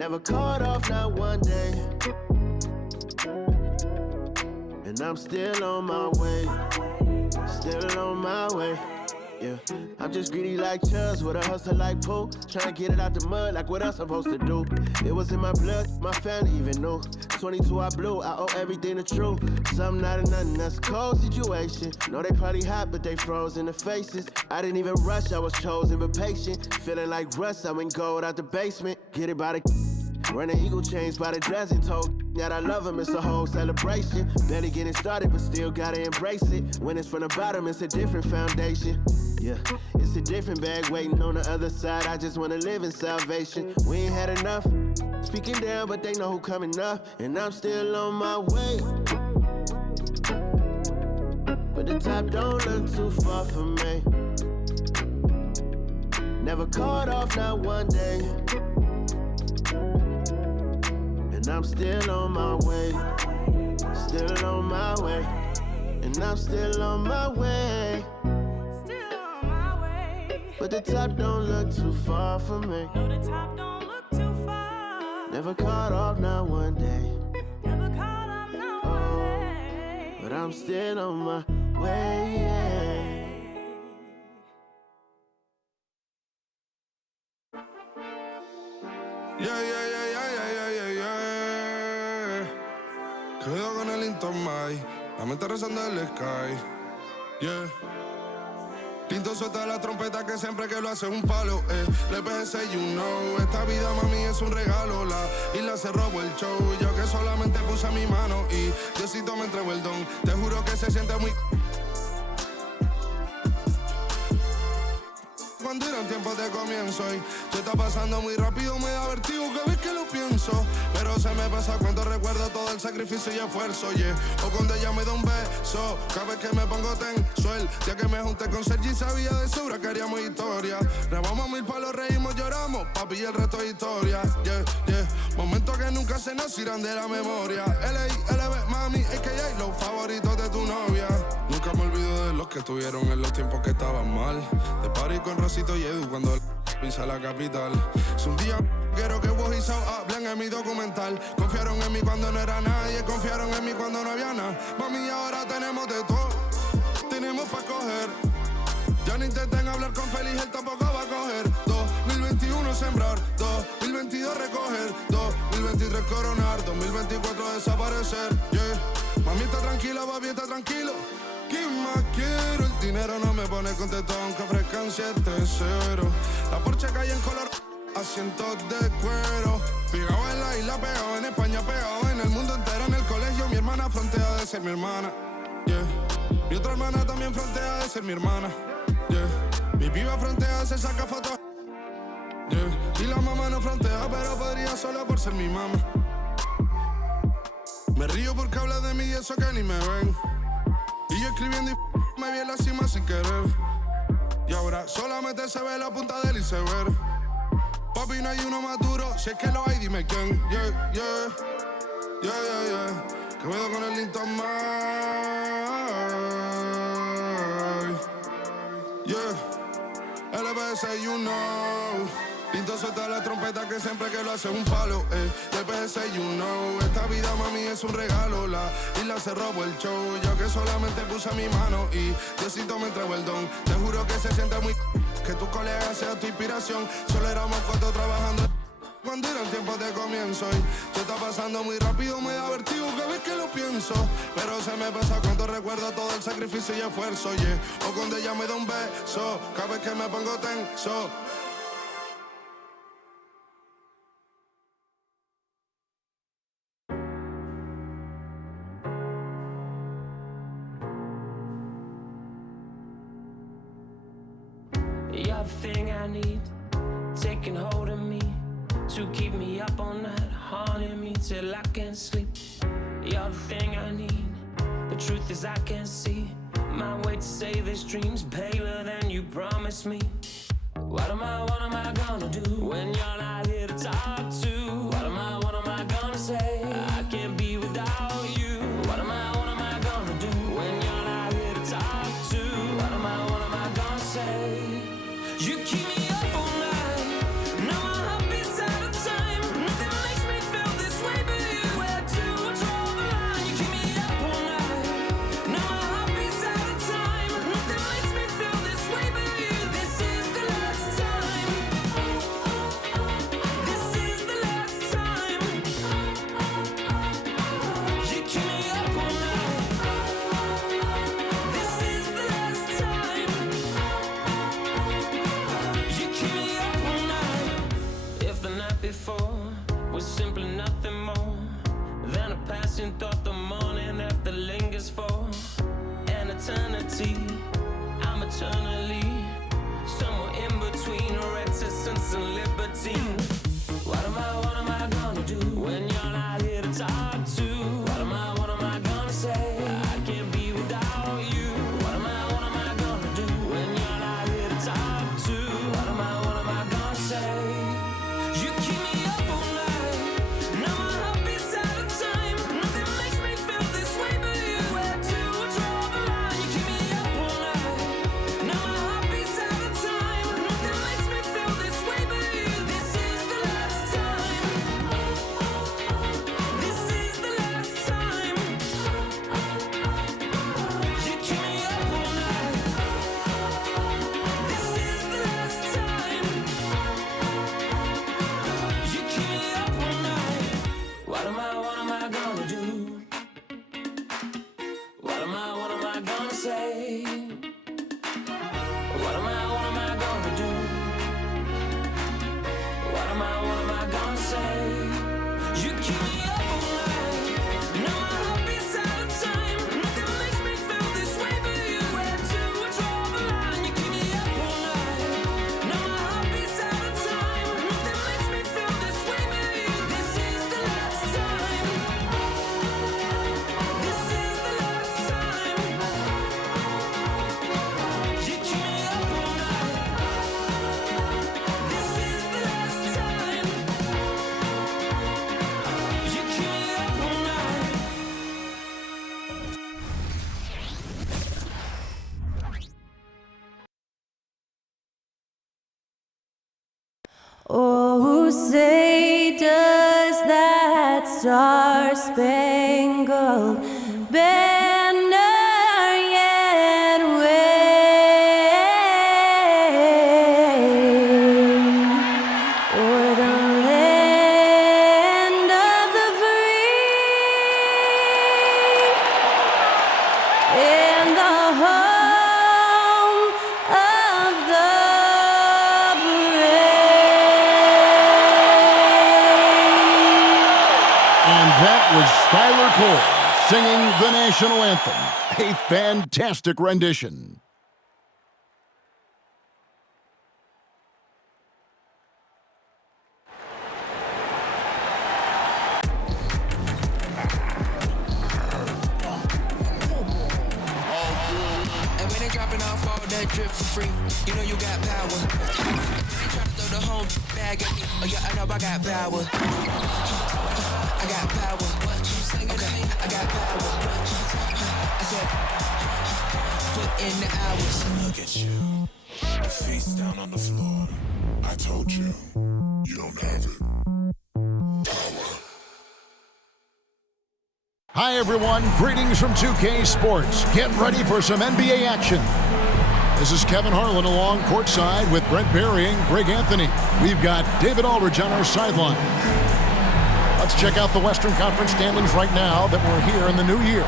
Never called off, not one day. And I'm still on my way. Still on my way. Yeah, I'm just greedy like Chuz with a hustle like Pooh. Tryna get it out the mud like what else I'm supposed to do. It was in my blood, my family even knew. 22 I blew, I owe everything to true. Something out of nothing, that's a cold situation. Know they probably hot, but they froze in the faces. I didn't even rush, I was chosen but patient. Feeling like Russ, I went gold out the basement. Get it by the running eagle chains by the dozen. Told that I love him, it's a whole celebration. Barely getting started, but still gotta embrace it. When it's from the bottom, it's a different foundation. Yeah, it's a different bag waiting on the other side. I just wanna live in salvation. We ain't had enough. Speaking down, but they know who coming up. And I'm still on my way. But the top don't look too far for me. Never called off, not one day. And I'm still on my way. Still on my way. And I'm still on my way. But the top don't look too far for me. No, the top don't look too far. Never caught off, not one day. Never caught off, not one day. But I'm still on my way. Cuidado con el Intomai, la mente rezando el sky. Yeah. Tinto suelta la trompeta que siempre que lo hace es un palo, Le PSA, you know, esta vida mami es un regalo. La isla se robó el show, yo que solamente puse mi mano y Diosito me entregó el don. Te juro que se siente muy... Cuando eran tiempos de comienzo y tú está pasando muy rápido, me da vertigo cada vez que lo pienso. Pero se me pasa cuando recuerdo todo el sacrificio y esfuerzo, yeah. O cuando ella me da un beso, cada vez que me pongo tenso. El día que me junté con Sergi sabía de sobra que haríamos historia. Grabamos 1000 palos, reímos, lloramos, papi, y el resto es historia, yeah, yeah. Momentos que nunca se nos irán de la memoria. L.A.L.B. mami, a.k.a. los favoritos de tu novia. Nunca me olvido de los que estuvieron en los tiempos que estaban mal. De party con Rosito y Edu cuando pisa la capital. Es un día quiero que vos y Sao hablen en mi documental. Confiaron en mí cuando no era nadie, confiaron en mí cuando no había nada. Mami, ahora tenemos de todo, tenemos pa' coger. Ya no intenten hablar con Feliz, él tampoco va a coger. 2021 sembrar, 2022 recoger, 2023 coronar, 2024 desaparecer, yeah. Mami está tranquila, papi está tranquilo. ¿Qué más quiero? El dinero no me pone contento aunque ofrezcan 7-0. La Porsche cae en color, asientos de cuero. Pegado en la isla, pegado en España, pegado en el mundo entero. En el colegio mi hermana frontea de ser mi hermana, yeah. Mi otra hermana también frontea de ser mi hermana, yeah. Mi piba frontea, se saca fotos, yeah. Y la mamá no frontea, pero podría solo por ser mi mamá. Me río porque habla de mí y eso que ni me ven. Y yo escribiendo y me vi en la cima sin querer. Y ahora solamente se ve la punta del iceberg. Papi, no hay uno más duro, si es que lo hay, dime quién. Yeah, yeah, yeah, yeah, yeah. Que me con el Intomai. Yeah, LBS, you know. Tinto suelta la trompeta que siempre que lo hace es un palo, De PSA, you know, esta vida mami es un regalo. La isla se robó el show, yo que solamente puse mi mano y Diosito me entregó el don. Te juro que se siente muy que tu colega sea tu inspiración. Solo éramos 4 trabajando cuando eran tiempos de comienzo y tú está pasando muy rápido, me da vertigo cada vez que lo pienso. Pero se me pasa cuando recuerdo todo el sacrificio y esfuerzo, yeah. O cuando ella me da un beso, cada vez que me pongo tenso. You're the thing I need, taking hold of me, to keep me up all night, haunting me till I can't sleep. You're the thing I need, the truth is I can't see my way to save this dream's paler than you promised me. What am I gonna do when you're not here to talk to? What am I gonna say? I can't be without you. What am I gonna do when you're not here to talk to? What am I gonna say? You keep me up all night, now my heart beats out of time. Nothing was simply nothing more than a passing thought. The morning after lingers for an eternity. I'm eternally somewhere in between reticence and libertine. What am I gonna do when you're not here to talk to? What am I gonna say? I can't be without you. What am I gonna do when you're not here to talk to? What am I gonna say? You keep me up all night. Now my heart beats out of time. Nothing makes me feel this way but you. Where to draw the line? You keep me up all night. Now my heart beats out of time. Nothing makes me feel this way but you. This is the last time. This is the last time. You keep me up all night. This is the last time. You keep me up all night. What am I gonna do? What am I gonna say? What am I gonna do? What am I gonna say? You keep me up all night. Now my heart beats out of time. Nothing makes me feel this way but you. Where to draw the line? You keep me up all night. Now my heart beats out of time. Nothing makes me feel this way but you. This is the last time. This is the last time. You keep me up all night. This is the last time. You keep me up all night. Oh, say does that star-spangled banner yet wave o'er the land of the free and the home of the And that was Skylar Cole singing the national anthem. A fantastic rendition. And when they dropping off all that drip for free, you know you got power. They try to throw the whole bag at me. Oh yeah, I know I got power. I got power. Okay, I got power. I said, put in the hours. Look at you, face down on the floor. I told you, you don't have it. Hi, everyone. Greetings from 2K Sports. Get ready for some NBA action. This is Kevin Harlan along courtside with Brent Berry and Greg Anthony. We've got David Aldridge on our sideline. Let's check out the Western Conference standings right now that we're here in the new year.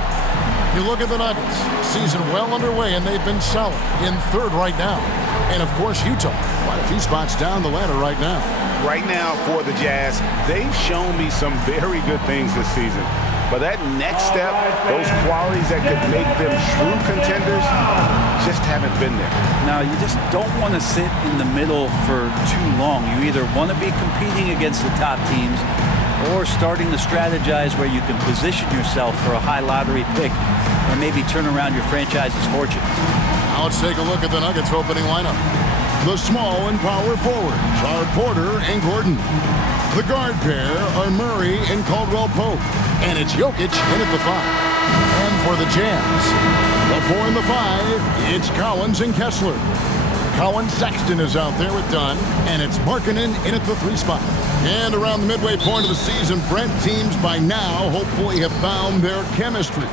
You look at the Nuggets, season well underway, and they've been solid in third right now. And, of course, Utah, quite a few spots down the ladder right now. Right now for the Jazz, they've shown me some very good things this season. But that next step, those qualities that could make them true contenders, just haven't been there. Now, you just don't want to sit in the middle for too long. You either want to be competing against the top teams or starting to strategize where you can position yourself for a high lottery pick or maybe turn around your franchise's fortunes. Now let's take a look at the Nuggets opening lineup. The small and power forwards are Porter and Gordon. The guard pair are Murray and Caldwell-Pope. And it's Jokic in at the 5. And for the Jazz, the 4 and the 5, it's Collins and Kessler. Colin Sexton is out there with Dunn, and it's Markkanen in at the 3 spot. And around the midway point of the season, Brent, teams by now hopefully have found their chemistry.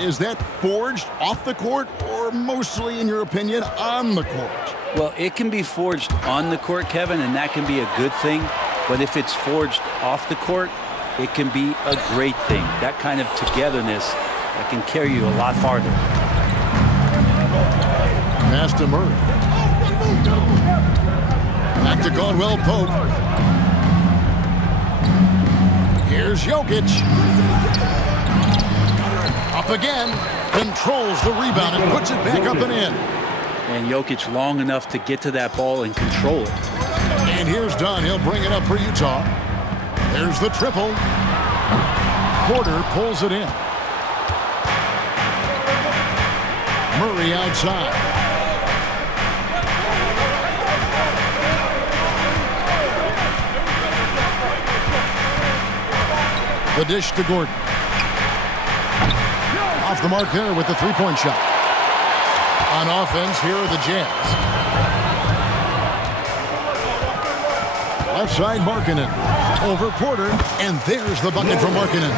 Is that forged off the court or mostly, in your opinion, on the court? Well, it can be forged on the court, Kevin, and that can be a good thing. But if it's forged off the court, it can be a great thing. That kind of togetherness that can carry you a lot farther. Pass to Murray. Back to Caldwell-Pope. Here's Jokic. Up again. Controls the rebound and puts it back up and in. And Jokic long enough to get to that ball and control it. And here's Dunn. He'll bring it up for Utah. There's the triple. Porter pulls it in. Murray outside. The dish to Gordon. Off the mark there with the three-point shot. On offense, here are the Jazz. Left side, Markkanen. Over Porter, and there's the bucket from Markkanen.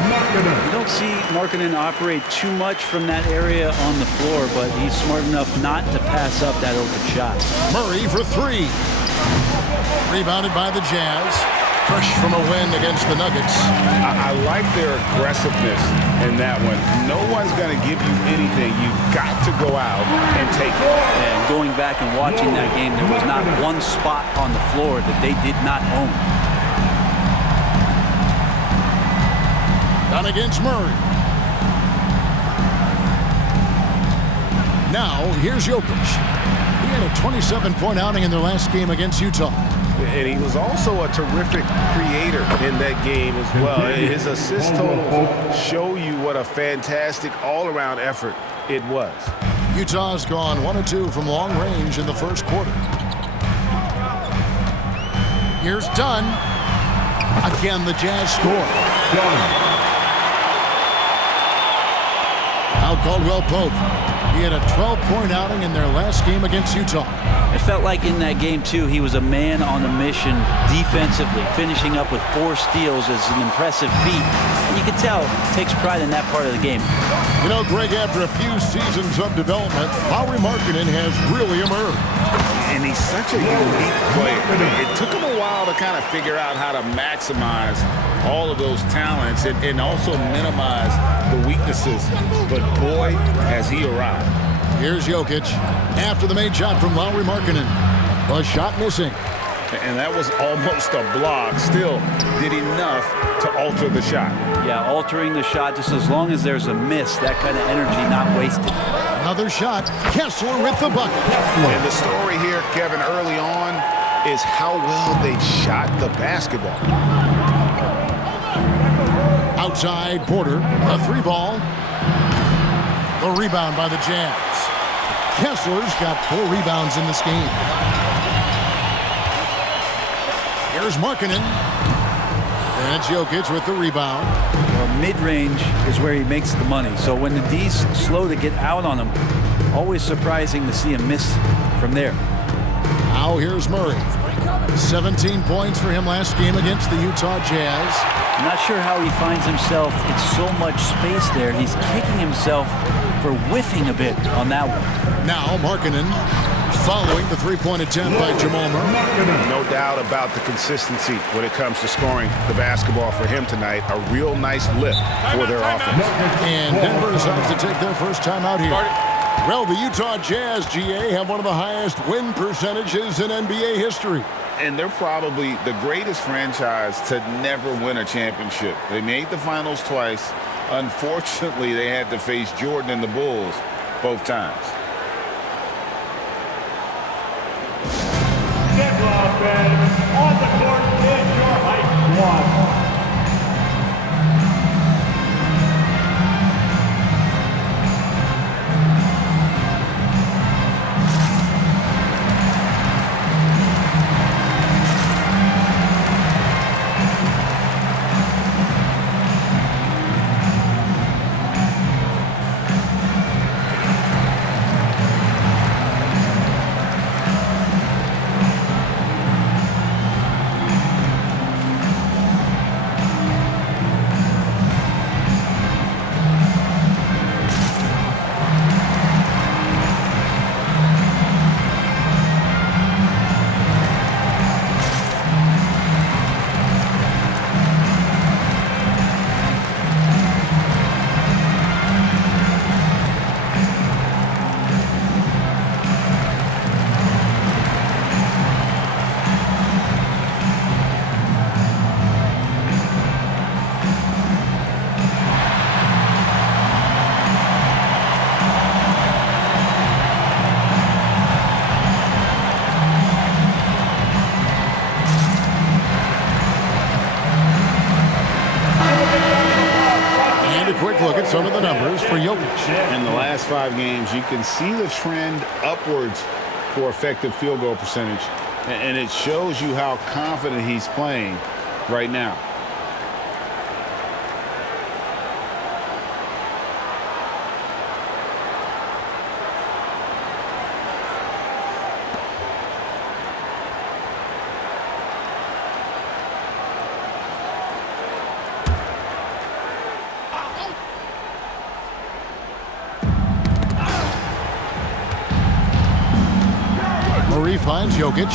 You don't see Markkanen operate too much from that area on the floor, but he's smart enough not to pass up that open shot. Murray for three. Rebounded by the Jazz. Fresh from a win against the Nuggets. I like their aggressiveness in that one. No one's going to give you anything. You've got to go out and take it. And going back and watching that game, there was not one spot on the floor that they did not own. Done against Murray. Now, here's Jokic. He had a 27-point outing in their last game against Utah. And he was also a terrific creator in that game as well. His assist totals show you what a fantastic all-around effort it was. Utah's gone 1 of 2 from long range in the first quarter. Here's Dunn. Again, the Jazz score. Now Caldwell Pope. He had a 12-point outing in their last game against Utah. It felt like in that game, too, he was a man on a mission defensively, finishing up with 4 steals is an impressive feat. And you can tell, takes pride in that part of the game. You know, Greg, after a few seasons of development, Lauri Markkanen has really emerged. And he's such a unique player. It took him a while to kind of figure out how to maximize all of those talents and also minimize the weaknesses. But boy, has he arrived. Here's Jokic after the made shot from Lauri Markkanen. The shot missing. And that was almost a block. Still did enough to alter the shot. Yeah, altering the shot just as long as there's a miss, that kind of energy not wasted. Another shot. Kessler with the bucket. And the story here, Kevin, early on is how well they shot the basketball. Outside, Porter, a 3-ball. The rebound by the Jazz. Kessler's got 4 rebounds in this game. Here's Markkanen. And it's Jokic with the rebound. Well, mid-range is where he makes the money. So when the D's slow to get out on him, always surprising to see him miss from there. Now here's Murray. 17 points for him last game against the Utah Jazz. I'm not sure how he finds himself in so much space there. He's kicking himself for whiffing a bit on that one. Now Markkanen following the 3-point attempt by Jamal Murray. No doubt about the consistency when it comes to scoring the basketball for him tonight. A real nice lift for their offense. And Denver decides to take their first time out here. Well, the Utah Jazz, GA, have one of the highest win percentages in NBA history. And they're probably the greatest franchise to never win a championship. They made the finals twice. Unfortunately, they had to face Jordan and the Bulls both times. On the court is your height squad. quick look at some of the numbers for Jokic. In the last 5 games, you can see the trend upwards for effective field goal percentage, and it shows you how confident he's playing right now. Murray finds Jokic.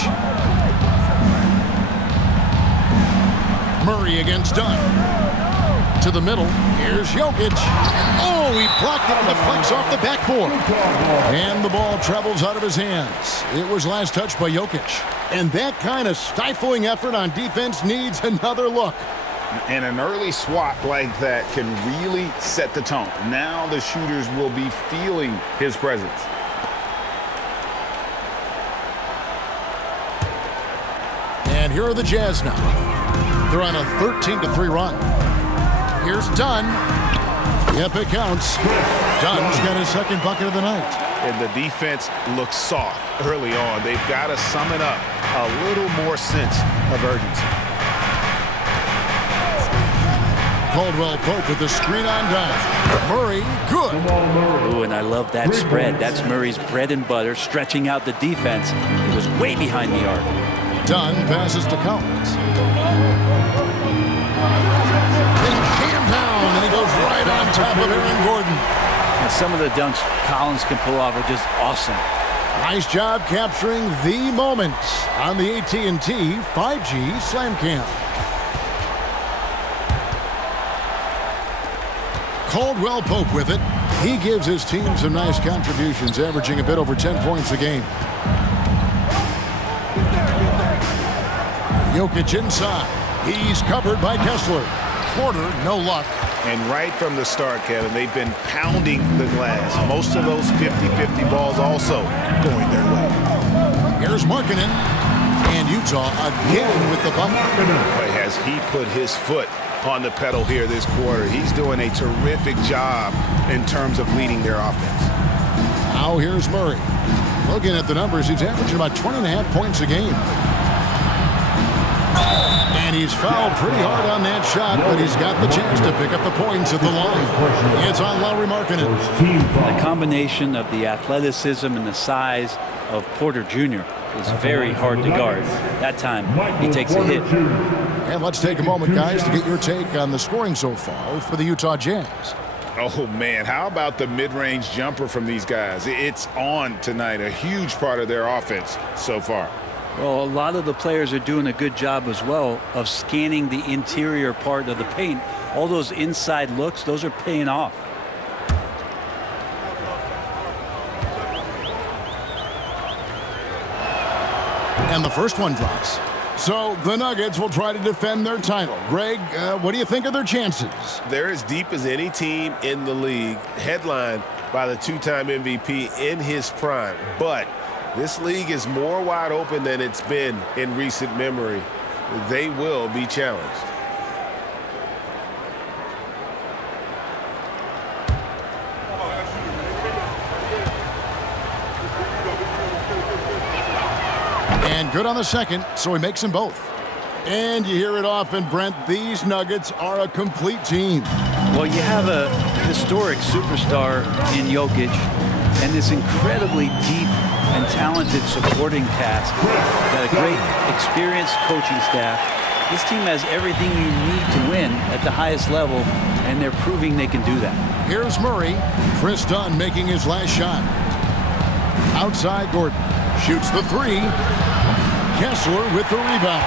Murray against Dunn. To the middle. Here's Jokic. Oh, he blocked it and deflects off the backboard. And the ball travels out of his hands. It was last touched by Jokic. And that kind of stifling effort on defense needs another look. And an early swat like that can really set the tone. Now the shooters will be feeling his presence. And here are the Jazz now. They're on a 13-3 run. Here's Dunn. Yep, it counts. Dunn's got his second bucket of the night. And the defense looks soft early on. They've got to sum it up. A little more sense of urgency. Caldwell Pope with the screen on Dunn. Murray, good. Ooh, and I love that spread. That's Murray's bread and butter, stretching out the defense. He was way behind the arc. Dunn passes to Collins. Then jammed down, and he goes right on top of Aaron Gordon. And some of the dunks Collins can pull off are just awesome. Nice job capturing the moment on the AT&T 5G Slam Cam. Caldwell Pope with it. He gives his team some nice contributions, averaging a bit over 10 points a game. Jokic inside. He's covered by Kessler. Porter, no luck. And right from the start, Kevin, they've been pounding the glass. Most of those 50-50 balls also going their way. Here's Markkanen. And Utah again with the bucket. Boy, has he put his foot on the pedal here this quarter. He's doing a terrific job in terms of leading their offense. Now here's Murray. Looking at the numbers, he's averaging about 20.5 points a game. And he's fouled pretty hard on that shot, but he's got the chance to pick up the points at the line. It's on Lauri Markkanen. The combination of the athleticism and the size of Porter Jr. is very hard to guard. That time, he takes a hit. And let's take a moment, guys, to get your take on the scoring so far for the Utah Jazz. Oh, man, how about the mid-range jumper from these guys? It's on tonight, a huge part of their offense so far. Well, a lot of the players are doing a good job as well of scanning the interior part of the paint. All those inside looks, those are paying off. And the first one drops. So the Nuggets will try to defend their title. Greg, what do you think of their chances? They're as deep as any team in the league, headlined by the two-time MVP in his prime. But this league is more wide open than it's been in recent memory. They will be challenged. And good on the second, so he makes them both. And you hear it often, Brent, these Nuggets are a complete team. Well, you have a historic superstar in Jokic and this incredibly deep and talented supporting cast. Got a great, experienced coaching staff. This team has everything you need to win at the highest level, and they're proving they can do that. Here's Murray. Chris Dunn making his last shot. Outside, Gordon shoots the three. Kessler with the rebound.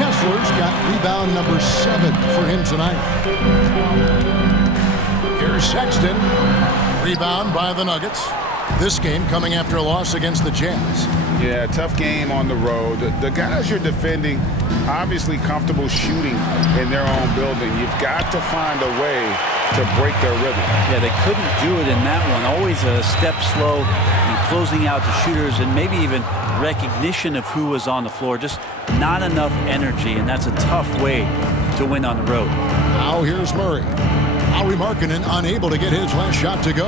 Kessler's got rebound number 7 for him tonight. Here's Sexton. Rebound by the Nuggets. This game coming after a loss against the Jazz. Yeah, tough game on the road. The guys you're defending, obviously comfortable shooting in their own building. You've got to find a way to break their rhythm. Yeah, they couldn't do it in that one. Always a step slow in closing out the shooters and maybe even recognition of who was on the floor. Just not enough energy, and that's a tough way to win on the road. Now here's Murray. Lauri Markkanen unable to get his last shot to go.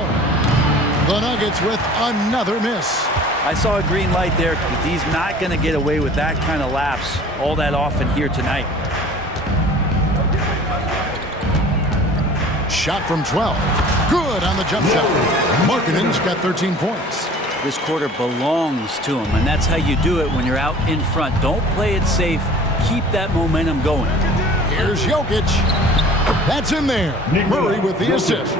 The Nuggets with another miss. I saw a green light there. The D's not going to get away with that kind of lapse all that often here tonight. Shot from 12. Good on the jump shot. Markkanen's got 13 points. This quarter belongs to him, and that's how you do it when you're out in front. Don't play it safe. Keep that momentum going. Here's Jokic. That's in there. Murray with the assist.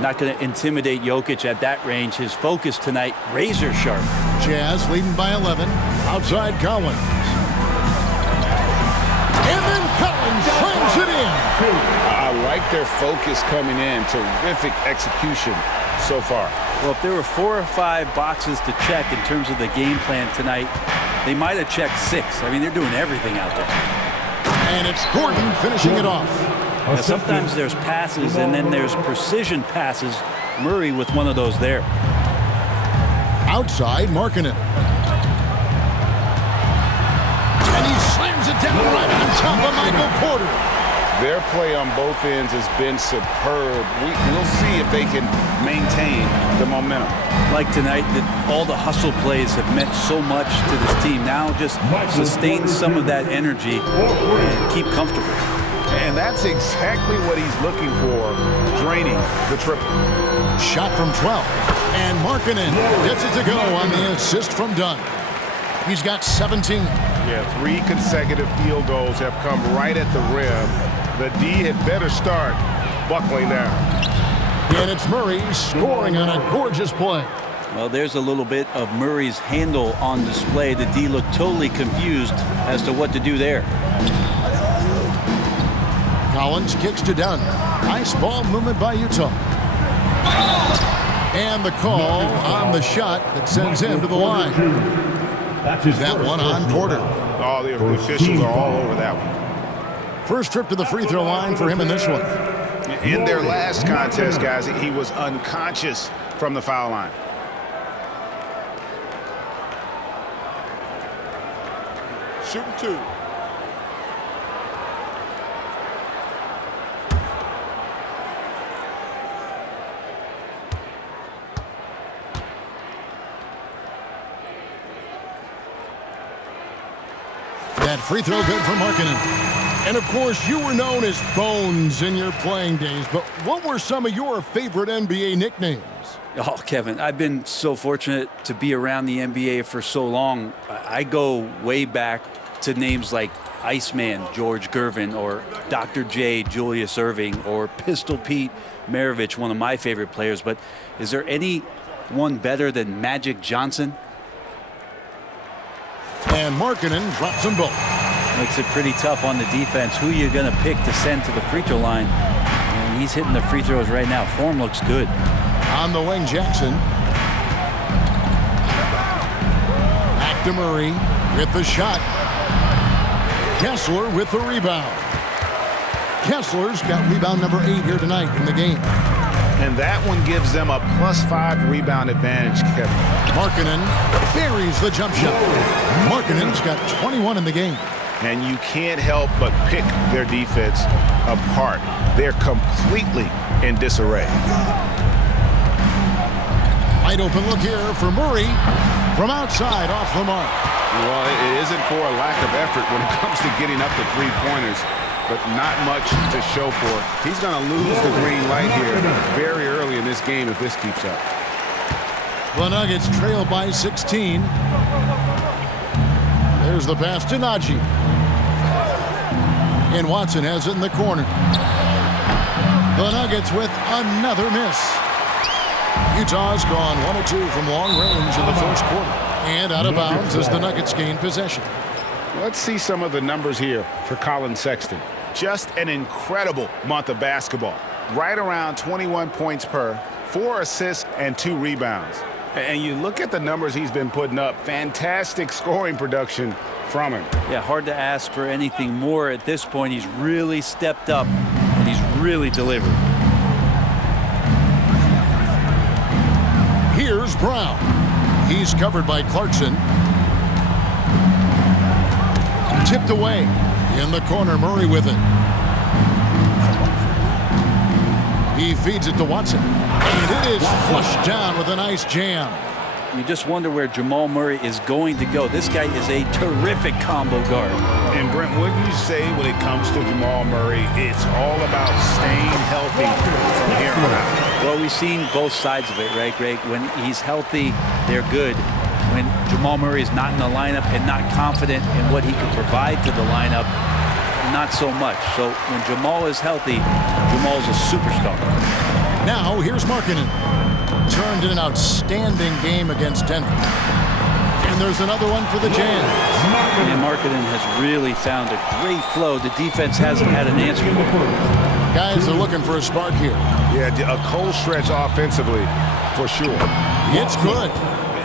Not going to intimidate Jokic at that range. His focus tonight, razor sharp. Jazz leading by 11. Outside Collins. And then Collins slams it in. I like their focus coming in. Terrific execution so far. Well, if there were 4 or 5 boxes to check in terms of the game plan tonight, they might have checked 6. I mean, they're doing everything out there. And it's Gordon finishing it off. Now, sometimes there's passes and then there's precision passes. Murray with one of those there. Outside Markkanen. And he slams it down right on top of Michael Porter. Their play on both ends has been superb. We'll see if they can maintain the momentum. Like tonight, that all the hustle plays have meant so much to this team. Now just sustain some of that energy and keep comfortable. And that's exactly what he's looking for, draining the triple. Shot from 12. And Markkanen gets it to go on the assist from Dunn. He's got 17. Yeah, 3 consecutive field goals have come right at the rim. The D had better start buckling down. And it's Murray scoring on a gorgeous play. Well, there's a little bit of Murray's handle on display. The D looked totally confused as to what to do there. Collins kicks to Dunn. Nice ball movement by Utah. And the call on the shot that sends him to the line. That one on Porter. All the officials are all over that one. First trip to the free throw line for him in this one. In their last contest, guys, he was unconscious from the foul line. Shooting 2. That free throw good for Markkanen. And, of course, you were known as Bones in your playing days, but what were some of your favorite NBA nicknames? Oh, Kevin, I've been so fortunate to be around the NBA for so long. I go way back to names like Iceman, George Gervin, or Dr. J, Julius Erving, or Pistol Pete Maravich, one of my favorite players. But is there any one better than Magic Johnson? And Markkanen drops them both. Makes it pretty tough on the defense. Who you going to pick to send to the free throw line? And he's hitting the free throws right now. Form looks good. On the wing, Jackson. Back to Murray with the shot. Kessler with the rebound. Kessler's got rebound number 8 here tonight in the game. And that one gives them a +5 rebound advantage, Kevin. Markkanen buries the jump shot. Markkanen's got 21 in the game. And you can't help but pick their defense apart. They're completely in disarray. Wide open look here for Murray from outside off the mark. Well, it isn't for a lack of effort when it comes to getting up to three-pointers, but not much to show for it. He's going to lose the green light here very early in this game if this keeps up. The Nuggets trail by 16. There's the pass to Najee. And Watson has it in the corner. The Nuggets with another miss. Utah's gone 1 of 2 from long range in the first quarter. And out of bounds as the Nuggets gain possession. Let's see some of the numbers here for Colin Sexton. Just an incredible month of basketball. Right around 21 points per, 4 assists, and 2 rebounds. And you look at the numbers he's been putting up. Fantastic scoring production from him. Yeah, hard to ask for anything more at this point. He's really stepped up, and he's really delivered. Here's Brown. He's covered by Clarkson. Tipped away. In the corner, Murray with it. He feeds it to Watson. And it is flushed down with a nice jam. You just wonder where Jamal Murray is going to go. This guy is a terrific combo guard. And Brent, what do you say when it comes to Jamal Murray? It's all about staying healthy from here on out. Well, we've seen both sides of it, right, Greg? When he's healthy, they're good. When Jamal Murray is not in the lineup and not confident in what he can provide to the lineup, not so much. So when Jamal is healthy, Jamal's a superstar. Now, here's Markkanen. Turned in an outstanding game against Denver. And there's another one for the Jazz. And Markkanen has really found a great flow. The defense hasn't had an answer for him. Guys are looking for a spark here. Yeah, a cold stretch offensively, for sure. It's good.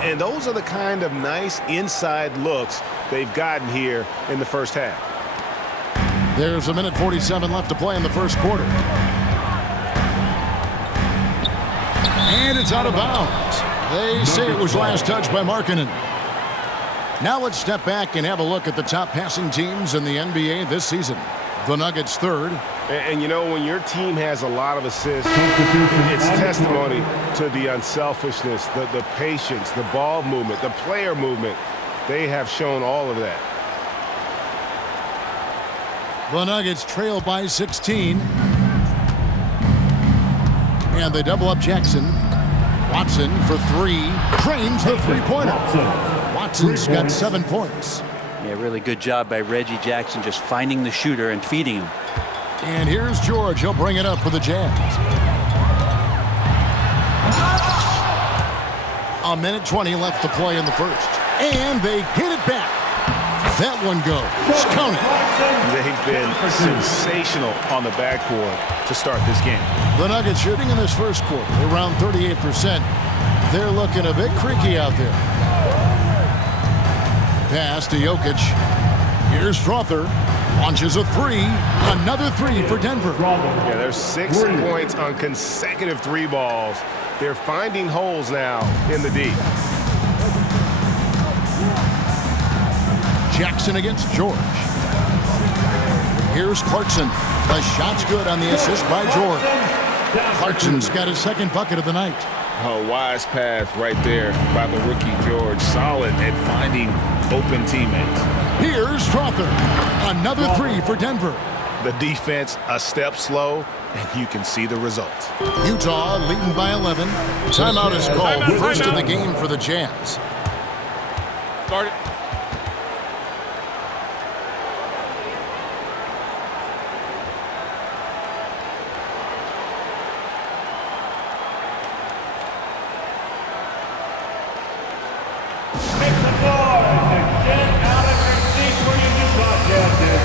And those are the kind of nice inside looks they've gotten here in the first half. There's a minute 47 left to play in the first quarter. And it's out of bounds. They say it was last touched by Markkanen. Now let's step back and have a look at the top passing teams in the NBA this season. The Nuggets third. And you know, when your team has a lot of assists, it's testimony to the unselfishness, the patience, the ball movement, the player movement. They have shown all of that. The Nuggets trail by 16. And they double up Jackson. Watson for three. Drains the three-pointer. Watson's got 7 points. Yeah, really good job by Reggie Jackson just finding the shooter and feeding him. And here's George. He'll bring it up for the Jazz. A minute 20 left to play in the first. And they hit it back. That one goes. Count it. They've been sensational on the backboard to start this game. The Nuggets shooting in this first quarter around 38%. They're looking a bit creaky out there. Pass to Jokic. Here's Strother. Launches a three. Another three for Denver. Yeah, there's 6 points on consecutive three balls. They're finding holes now in the D. Jackson against George. Here's Clarkson. The shot's good on the assist by George. Clarkson's got his second bucket of the night. A wise pass right there by the rookie George. Solid at finding open teammates. Here's Strother. Another three for Denver. The defense a step slow, and you can see the results. Utah leading by 11. Timeout is called. First of the game for the Jazz. Start it. Make some noise and get out of your seats where you just broadcasted.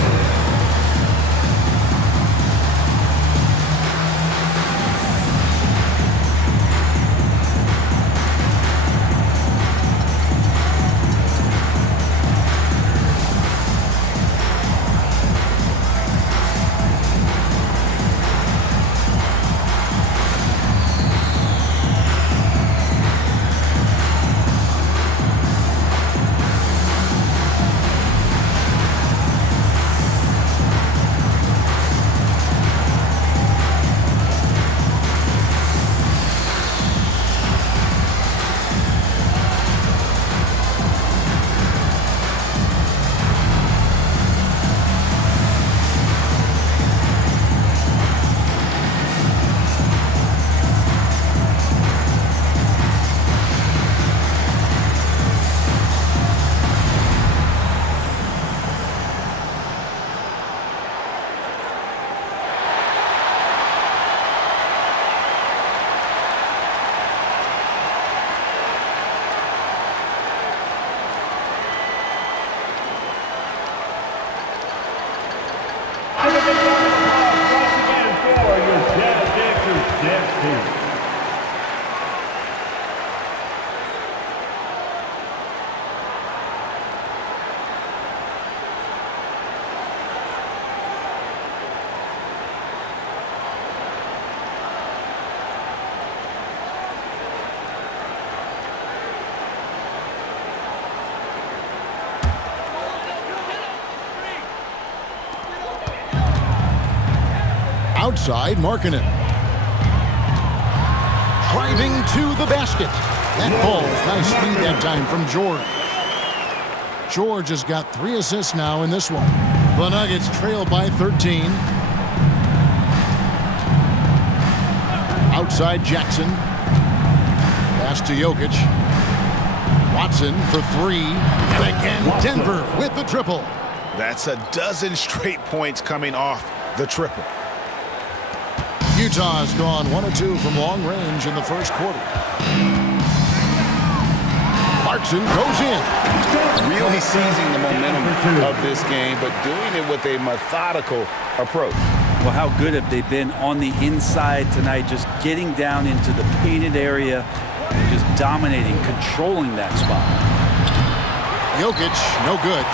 Outside, Markkanen. driving to the basket. That ball, nice speed that time from George. George has got 3 assists now in this one. The Nuggets trail by 13. Outside Jackson. Pass to Jokic. Watson for 3. And again, Denver with the triple. That's a dozen straight points coming off the triple. Utah's gone 1 of 2 from long range in the first quarter. Clarkson goes in. Really seizing the momentum of this game, but doing it with a methodical approach. Well, how good have they been on the inside tonight, just getting down into the painted area and just dominating, controlling that spot. Jokic, no good.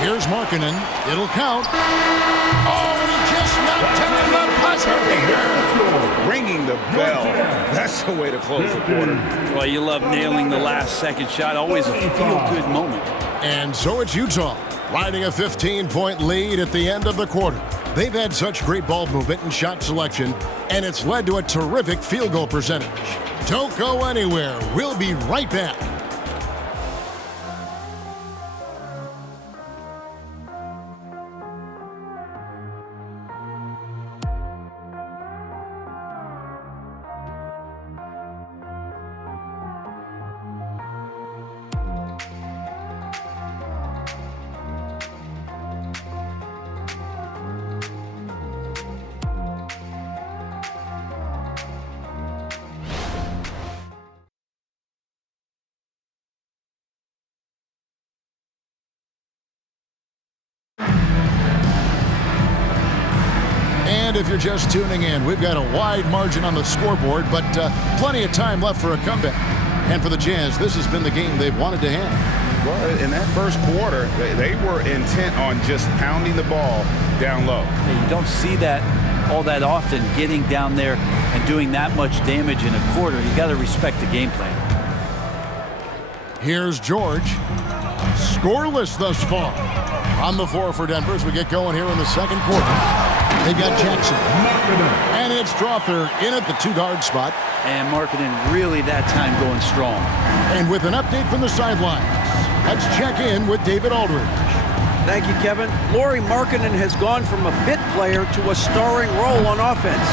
Here's Markkanen. It'll count. Oh, and he just knocked him in the buzzer beater. Ringing the bell. That's the way to close the quarter. Well, you love nailing the last second shot. Always a feel-good moment. And so it's Utah, riding a 15-point lead at the end of the quarter. They've had such great ball movement and shot selection, and it's led to a terrific field goal percentage. Don't go anywhere. We'll be right back. And if you're just tuning in, we've got a wide margin on the scoreboard, but plenty of time left for a comeback. And for the Jazz, this has been the game they've wanted to have. Well, in that first quarter, they were intent on just pounding the ball down low. Yeah, you don't see that all that often, getting down there and doing that much damage in a quarter. You got to respect the game plan. Here's George. Scoreless thus far. On the floor for Denver as we get going here in the second quarter. They've got Jackson. And it's Strawther in at the 2-guard spot. And Markkanen really that time going strong. And with an update from the sidelines, let's check in with David Aldridge. Thank you, Kevin. Lauri Markkanen has gone from a bit player to a starring role on offense.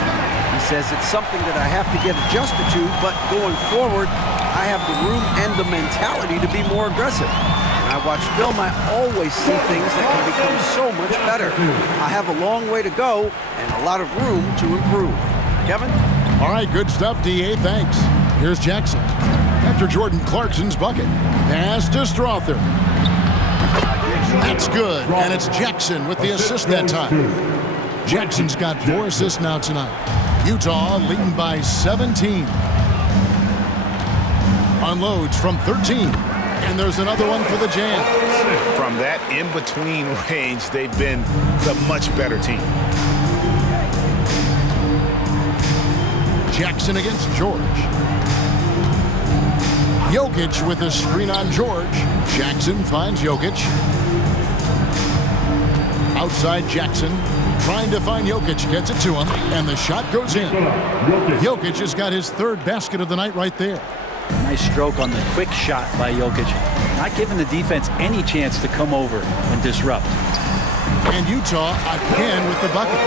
He says it's something that I have to get adjusted to, but going forward, I have the room and the mentality to be more aggressive. When I watch film, I always see things that can become so much better. I have a long way to go and a lot of room to improve. Kevin? All right, good stuff, D.A. Thanks. Here's Jackson. After Jordan Clarkson's bucket. Pass to Strawther. That's good, and it's Jackson with the assist that time. Jackson's got 4 assists now tonight. Utah leading by 17. Unloads from 13. And there's another one for the Jazz. From that in-between range, they've been the much better team. Jackson against George. Jokic with a screen on George. Jackson finds Jokic. Outside Jackson. Trying to find Jokic. Gets it to him. And the shot goes in. Jokic has got his 3rd basket of the night right there. Nice stroke on the quick shot by Jokic. Not giving the defense any chance to come over and disrupt. And Utah again with the bucket.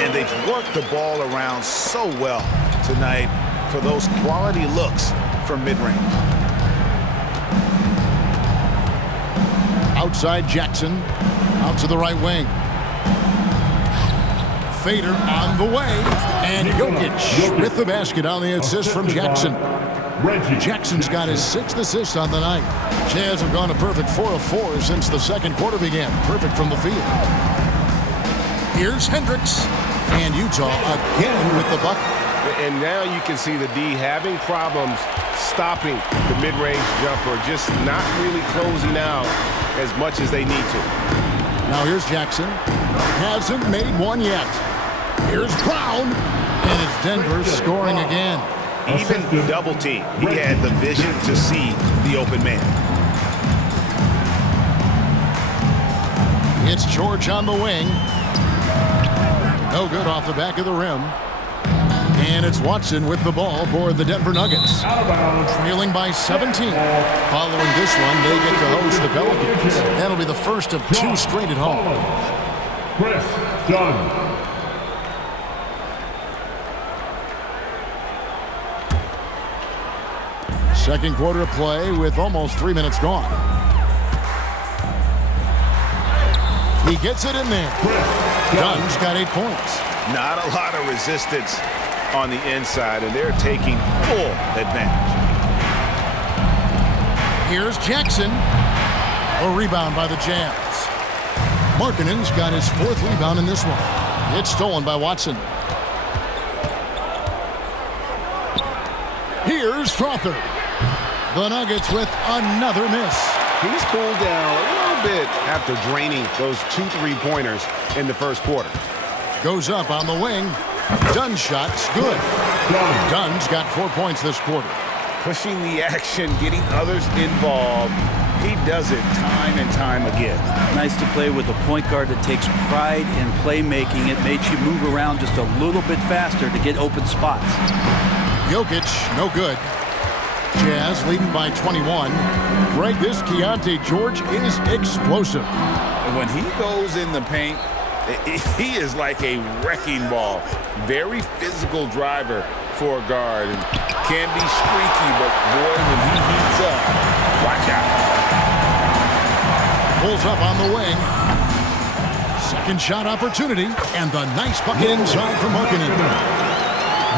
And they've worked the ball around so well tonight for those quality looks from mid-range. Outside Jackson. Out to the right wing. Fader on the way. And Jokic with the basket on the assist from Jackson. Jackson's got his 6th assist on the night. Jazz have gone a perfect 4 of 4 since the second quarter began. Perfect from the field. Here's Hendricks. And Utah again with the bucket. And now you can see the D having problems stopping the mid-range jumper, just not really closing out as much as they need to. Now here's Jackson. Hasn't made one yet. Here's Brown. And it's Denver scoring again. Even double team, he had the vision to see the open man. It's George on the wing. No good off the back of the rim. And it's Watson with the ball for the Denver Nuggets. Trailing by 17. Following this one, they get to host the Pelicans. That'll be the first of 2 straight at home. Chris Dunn. Second quarter of play with almost 3 minutes gone. He gets it in there. Dunn's got 8 points. Not a lot of resistance on the inside, and they're taking full advantage. Here's Jackson. A rebound by the Jazz. Markkanen's got his 4th rebound in this one. It's stolen by Watson. Here's Strother. The Nuggets with another miss. He's cooled down a little bit after draining those 2 3-pointers in the first quarter. Goes up on the wing. Dunn's shot's good. Dunn's got 4 points this quarter. Pushing the action, getting others involved. He does it time and time again. Nice to play with a point guard that takes pride in playmaking. It makes you move around just a little bit faster to get open spots. Jokic, no good. Jazz leading by 21. Greg, this Keontae George is explosive. When he goes in the paint, he is like a wrecking ball. Very physical driver for a guard. And can be streaky, but boy, when he heats up, watch out. Pulls up on the wing. Second shot opportunity. And the nice bucket inside for Markkanen.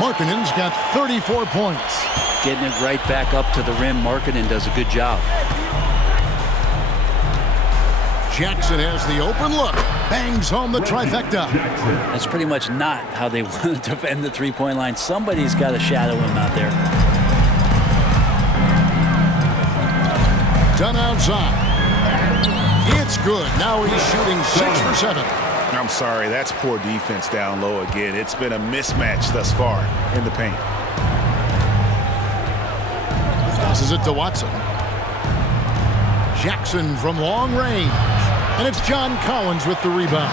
Markkanen's got 34 points. Getting it right back up to the rim. Markkanen does a good job. Jackson has the open look. Bangs home the trifecta. That's pretty much not how they want to defend the three-point line. Somebody's got to shadow him out there. Done outside. It's good. Now he's shooting 6 for 7. I'm sorry, that's poor defense down low again. It's been a mismatch thus far in the paint. Passes it to Watson. Jackson from long range. And it's John Collins with the rebound.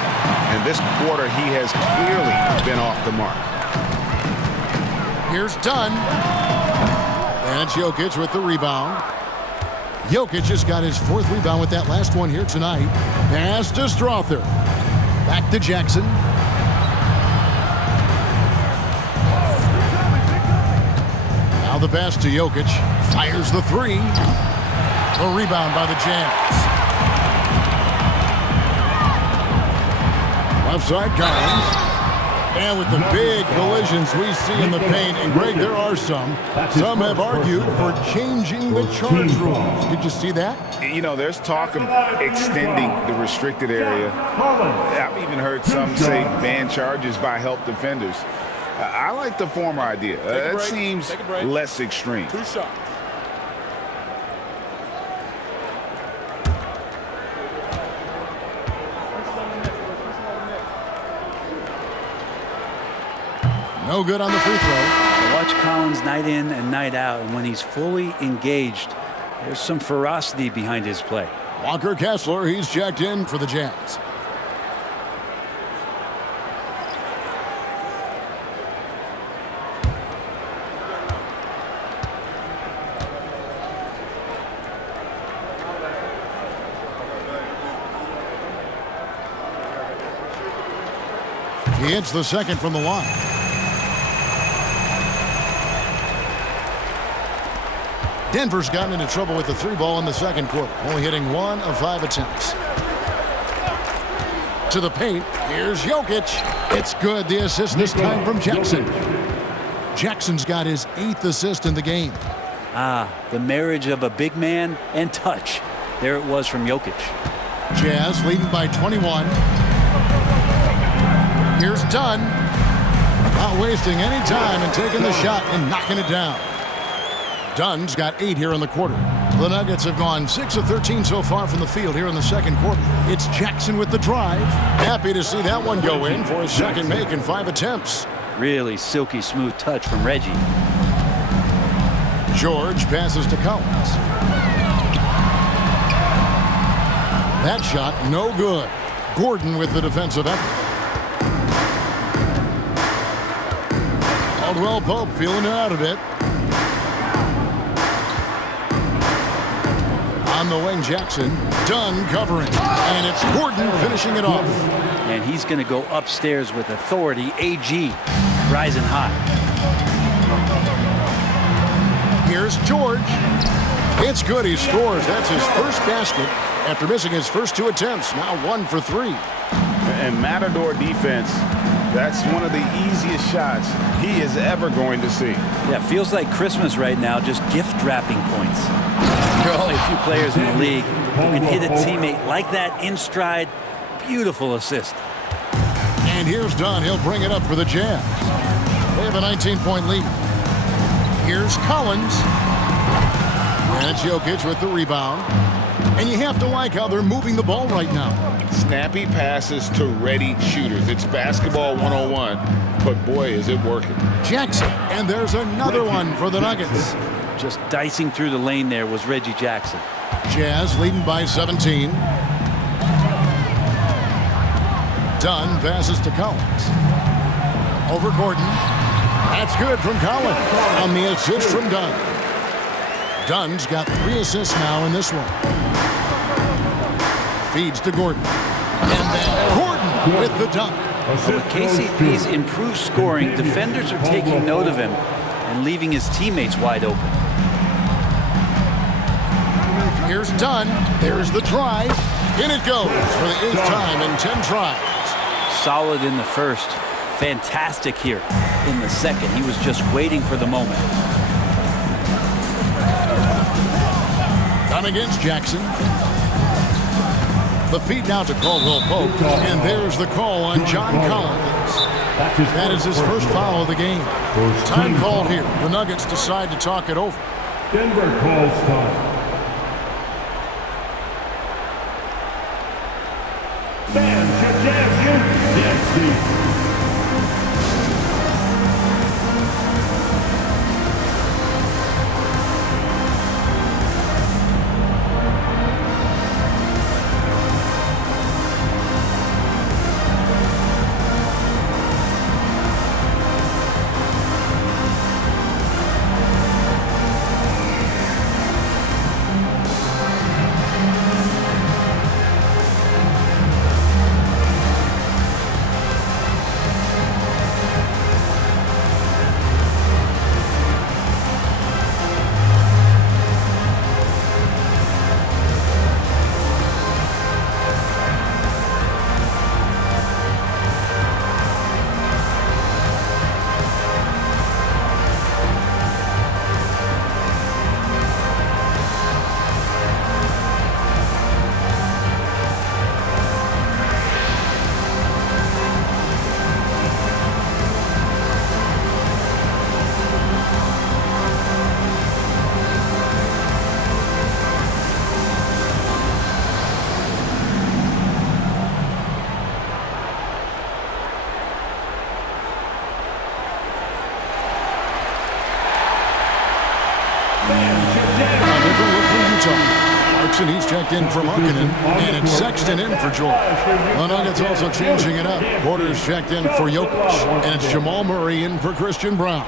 And this quarter, he has clearly been off the mark. Here's Dunn. And it's Jokic with the rebound. Jokic just got his 4th rebound with that last one here tonight. Pass to Strother. Back to Jackson. Now the pass to Jokic. Fires the 3. A rebound by the Jazz. Left side Collins. And with the big collisions we see in the paint, and Greg, there are some. Some have argued for changing the charge rules. Did you see that? You know, there's talk of extending the restricted area. I've even heard some say ban charges by help defenders. I like the former idea. That seems less extreme. 2 shots. No good on the free throw. Watch Collins night in and night out, and when he's fully engaged, there's some ferocity behind his play. Walker Kessler, he's checked in for the Jazz. He hits the second from the line. Denver's gotten into trouble with the 3-ball in the second quarter, only hitting 1 of 5 attempts. To the paint, here's Jokic. It's good, the assist this time from Jackson. Jackson's got his 8th assist in the game. The marriage of a big man and touch. There it was from Jokic. Jazz leading by 21. Here's Dunn. Not wasting any time and taking the shot and knocking it down. Dunn's got 8 here in the quarter. The Nuggets have gone 6 of 13 so far from the field here in the second quarter. It's Jackson with the drive. Happy to see that one go in for his second make in 5 attempts. Really silky smooth touch from Reggie. George passes to Collins. That shot no good. Gordon with the defensive effort. Caldwell Pope feeling it out a bit. On the wing, Jackson. Dunn covering. And it's Gordon finishing it off. And he's going to go upstairs with authority. AG rising high. Here's George. It's good. He scores. That's his first basket after missing his first 2 attempts. Now 1 for 3. And Matador defense, that's one of the easiest shots he is ever going to see. Yeah, feels like Christmas right now, just gift wrapping points. There are only a few players in the league who can hit a teammate like that in stride. Beautiful assist. And here's Dunn. He'll bring it up for the Jazz. They have a 19-point lead. Here's Collins. And it's Jokic with the rebound. And you have to like how they're moving the ball right now. Snappy passes to ready shooters. It's basketball 101, but boy, is it working. Jackson, and there's another one for the Nuggets. Just dicing through the lane there was Reggie Jackson. Jazz leading by 17. Dunn passes to Collins. Over Gordon. That's good from Collins on the assist from Dunn. Dunn's got 3 assists now in this one. Feeds to Gordon. And then Gordon with the dunk. With KCP's improved scoring, defenders are taking note of him and leaving his teammates wide open. Here's Dunn. There's the drive. In it goes for the 8th time in 10 tries. Solid in the first. Fantastic here in the second. He was just waiting for the moment. Dunn against Jackson. The feed now to Caldwell Pope. And there's the call on John Collins. That is his first foul of the game. Time called here. The Nuggets decide to talk it over. Denver calls time. Fans, your Jazz youth, Jazz Steve. And he's checked in for Markkanen, and it's Sexton in for George. The Nuggets also changing it up. Porter's checked in for Jokic, and it's Jamal Murray in for Christian Brown.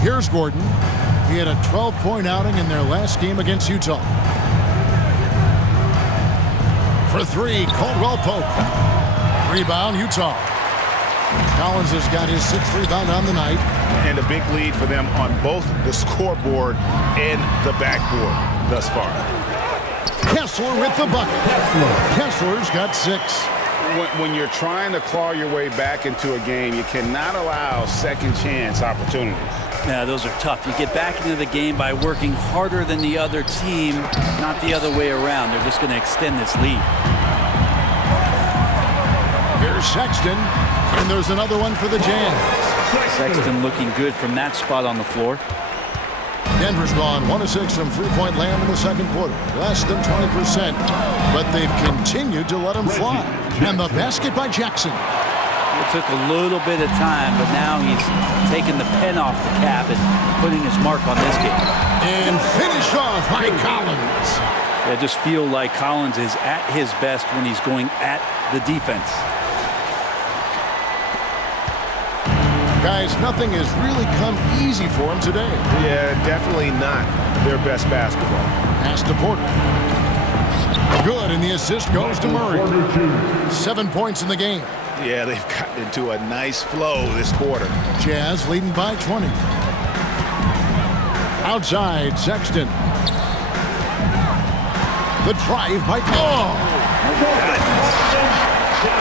Here's Gordon. He had a 12-point outing in their last game against Utah. For 3, Caldwell Pope. Rebound, Utah. Collins has got his 6th rebound on the night. And a big lead for them on both the scoreboard and the backboard thus far. Kessler with the bucket. Kessler's got 6. When you're trying to claw your way back into a game, you cannot allow second chance opportunities. Yeah, those are tough. You get back into the game by working harder than the other team, not the other way around. They're just going to extend this lead. Here's Sexton, and there's another one for the Jazz. Sexton looking good from that spot on the floor. Denver's gone 1 of 6 from three-point land in the second quarter. Less than 20%, but they've continued to let them fly. And the basket by Jackson. It took a little bit of time, but now he's taking the pen off the cap and putting his mark on this game. And finished off by Collins. I just feel like Collins is at his best when he's going at the defense. Guys, nothing has really come easy for him today. Yeah, definitely not their best basketball. Pass to Porter. Good, and the assist goes to Murray. 7 points in the game. Yeah, they've gotten into a nice flow this quarter. Jazz leading by 20. Outside, Sexton. The drive by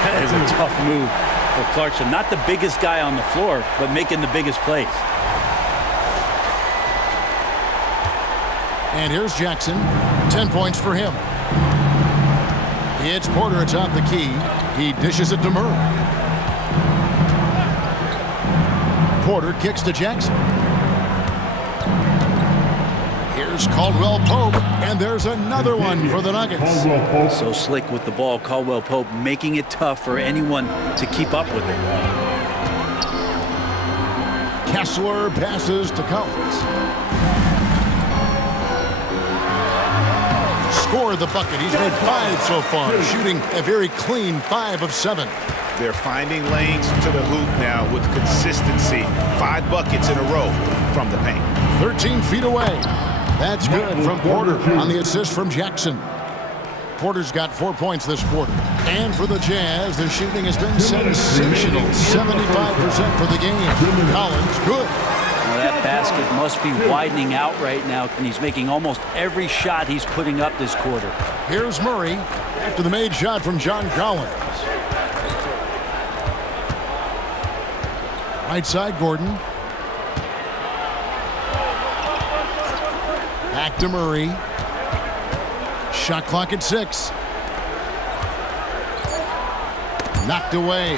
That is a tough move for Clarkson. Not the biggest guy on the floor, but making the biggest plays. And here's Jackson. 10 points for him. It's Porter atop the key. He dishes it to Murray. Porter kicks to Jackson. Here's Caldwell Pope, and there's another one for the Nuggets. So slick with the ball, Caldwell Pope making it tough for anyone to keep up with it. Kessler passes to Collins. Scored the bucket. He's made 5 so far, shooting a very clean 5 of 7. They're finding lanes to the hoop now with consistency. 5 buckets in a row from the paint. 13 feet away. That's good from Porter on the assist from Jackson. Porter's got 4 points this quarter. And for the Jazz, the shooting has been sensational. 75% for the game. Collins, good. Well, that basket must be widening out right now, and he's making almost every shot he's putting up this quarter. Here's Murray after the made shot from John Collins. Right side, Gordon. Back to Murray. Shot clock at 6. Knocked away.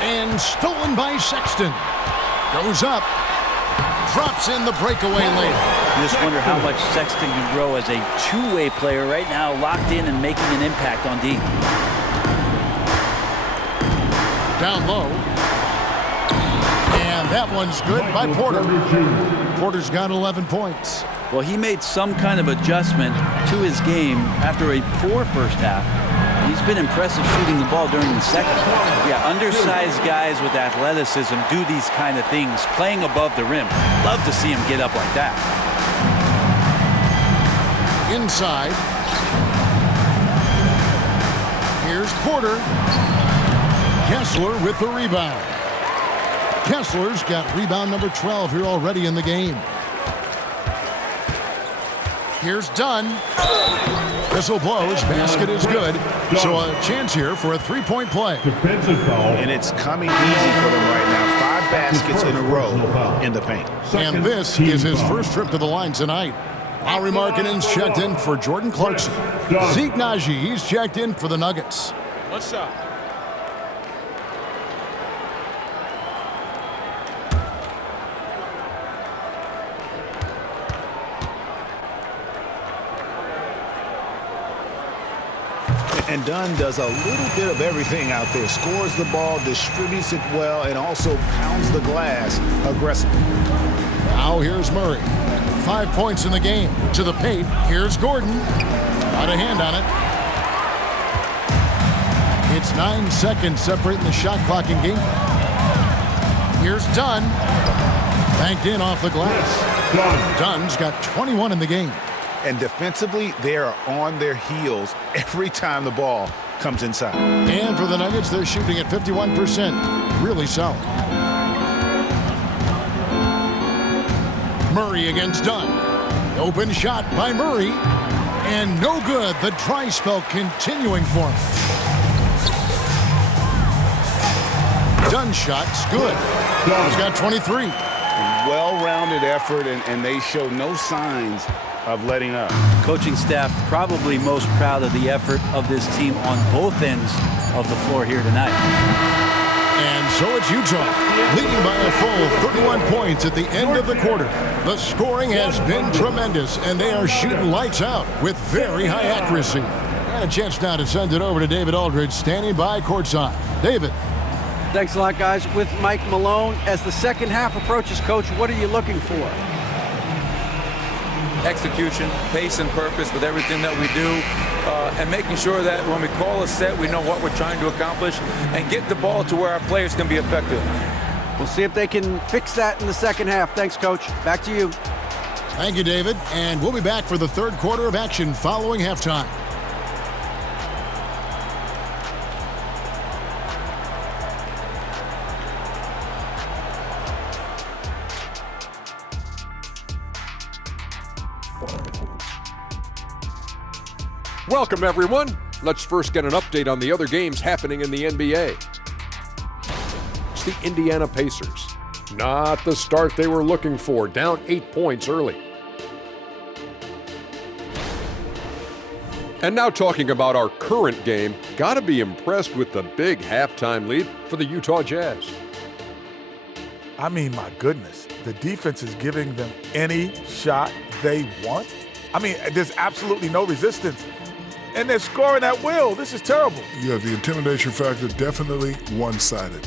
And stolen by Sexton. Goes up. Drops in the breakaway lane. You just wonder how much Sexton can grow as a two-way player right now, locked in and making an impact on D. Down low. And that one's good by Porter. Porter's got 11 points. Well, he made some kind of adjustment to his game after a poor first half. He's been impressive shooting the ball during the second. Yeah, undersized guys with athleticism do these kind of things, playing above the rim. Love to see him get up like that. Inside. Here's Porter. Kessler with the rebound. Kessler's got rebound number 12 here already in the game. Here's Dunn. Whistle blows. Basket is good. So a chance here for a three-point play. Defensive foul. And it's coming easy for them right now. 5 baskets in a row in the paint. And this is his first trip to the line tonight. Lauri Markkanen's checked in for Jordan Clarkson. Zeke Naji, he's checked in for the Nuggets. One shot. And Dunn does a little bit of everything out there. Scores the ball, distributes it well, and also pounds the glass aggressively. Now here's Murray. 5 points in the game. To the paint. Here's Gordon. Got a hand on it. It's 9 seconds separating the shot clock and game. Here's Dunn. Banked in off the glass. Dunn's got 21 in the game. And defensively, they are on their heels every time the ball comes inside. And for the Nuggets, they're shooting at 51%. Really solid. Murray against Dunn. Open shot by Murray. And no good. The dry spell continuing for him. Dunn's shot's good. He's got 23. Well-rounded effort, and they show no signs of letting up. Coaching staff probably most proud of the effort of this team on both ends of the floor here tonight. And so it's Utah, leading by a full 31 points at the end of the quarter. The scoring has been tremendous, and they are shooting lights out with very high accuracy. And a chance now to send it over to David Aldridge, standing by courtside. David. Thanks a lot, guys. With Mike Malone, as the second half approaches, Coach, what are you looking for? Execution, pace, and purpose with everything that we do, and making sure that when we call a set, we know what we're trying to accomplish and get the ball to where our players can be effective. We'll see if they can fix that in the second half. Thanks, Coach. Back to you. Thank you, David. And we'll be back for the third quarter of action following halftime. Welcome, everyone. Let's first get an update on the other games happening in the NBA. It's the Indiana Pacers. Not the start they were looking for, down 8 points early. And now talking about our current game, gotta be impressed with the big halftime lead for the Utah Jazz. I mean, my goodness, the defense is giving them any shot they want. I mean, there's absolutely no resistance. And they're scoring at will. This is terrible. Yeah, the intimidation factor definitely one-sided.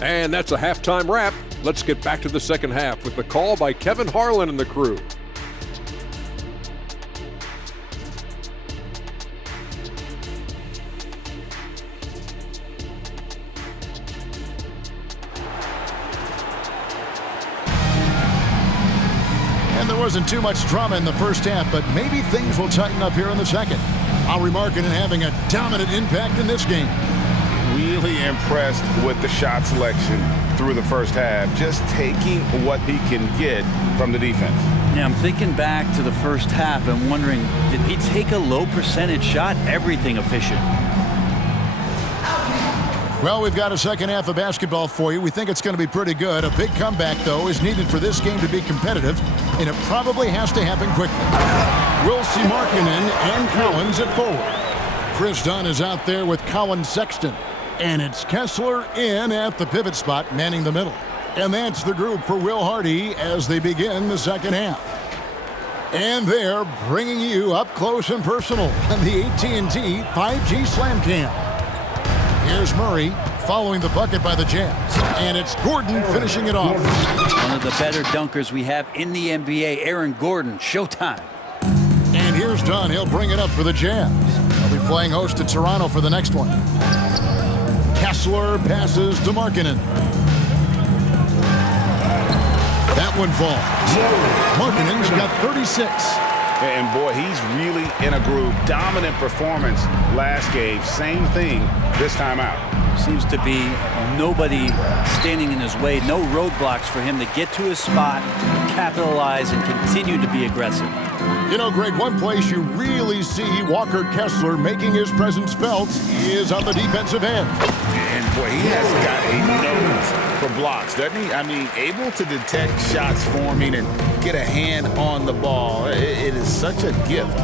And that's a halftime wrap. Let's get back to the second half with the call by Kevin Harlan and the crew. And there wasn't too much drama in the first half, but maybe things will tighten up here in the second. Lauri Markkanen having a dominant impact in this game. Really impressed with the shot selection through the first half, just taking what he can get from the defense. Yeah, I'm thinking back to the first half and wondering, did he take a low percentage shot? Everything efficient. Well, we've got a second half of basketball for you. We think it's going to be pretty good. A big comeback, though, is needed for this game to be competitive, and it probably has to happen quickly. We'll see Markkanen and Collins at forward. Chris Dunn is out there with Colin Sexton. And it's Kessler in at the pivot spot, manning the middle. And that's the group for Will Hardy as they begin the second half. And they're bringing you up close and personal on the AT&T 5G Slam Cam. Here's Murray following the bucket by the Jazz. And it's Gordon finishing it off. One of the better dunkers we have in the NBA, Aaron Gordon. Showtime. And here's Dunn. He'll bring it up for the Jazz. They'll be playing host to Toronto for the next one. Kessler passes to Markkanen. That one falls. Markkanen's got 36. And boy, he's really in a groove. Dominant performance last game. Same thing this time out. Seems to be nobody standing in his way. No roadblocks for him to get to his spot, capitalize, and continue to be aggressive. You know, Greg, one place you really see Walker Kessler making his presence felt is on the defensive end. And boy, he has got a nose for blocks, doesn't he? I mean, able to detect shots forming and get a hand on the ball. It is such a gift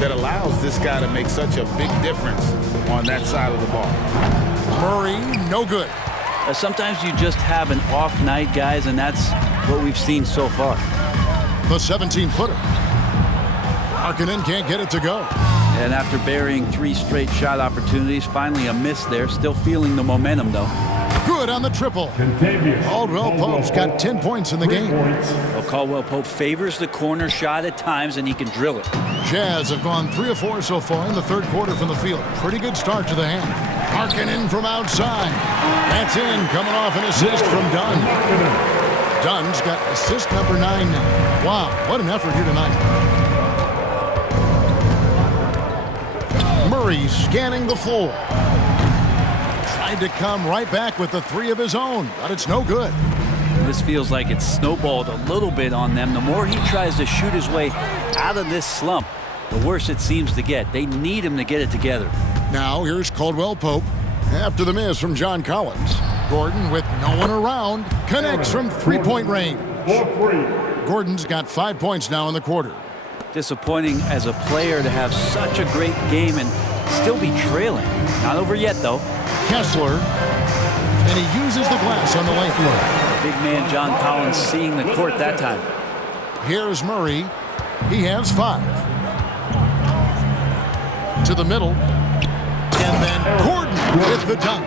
that allows this guy to make such a big difference on that side of the ball. Murray, no good. Sometimes you just have an off night, guys, and that's what we've seen so far. The 17-footer. Markkanen can't get it to go. And after burying 3 straight shot opportunities, finally a miss there. Still feeling the momentum, though. Good on the triple. Caldwell Pope's got 10 points in the game. Well, Caldwell Pope favors the corner shot at times, and he can drill it. Jazz have gone 3 of 4 so far in the third quarter from the field. Pretty good start to the half. Markkanen from outside. That's in, coming off an assist from Dunn. Dunn's got assist number 9 now. Wow, what an effort here tonight. Murray scanning the floor. Tried to come right back with the 3 of his own, but it's no good. This feels like it's snowballed a little bit on them. The more he tries to shoot his way out of this slump, the worse it seems to get. They need him to get it together. Now here's Caldwell Pope after the miss from John Collins. Gordon, with no one around, connects from 3-point range. Gordon's got 5 points now in the quarter. Disappointing as a player to have such a great game and still be trailing. Not over yet, though. Kessler, and he uses the glass on the lane. Big man John Collins seeing the court that time. Here's Murray. He has 5. To the middle. And then Gordon with the dunk.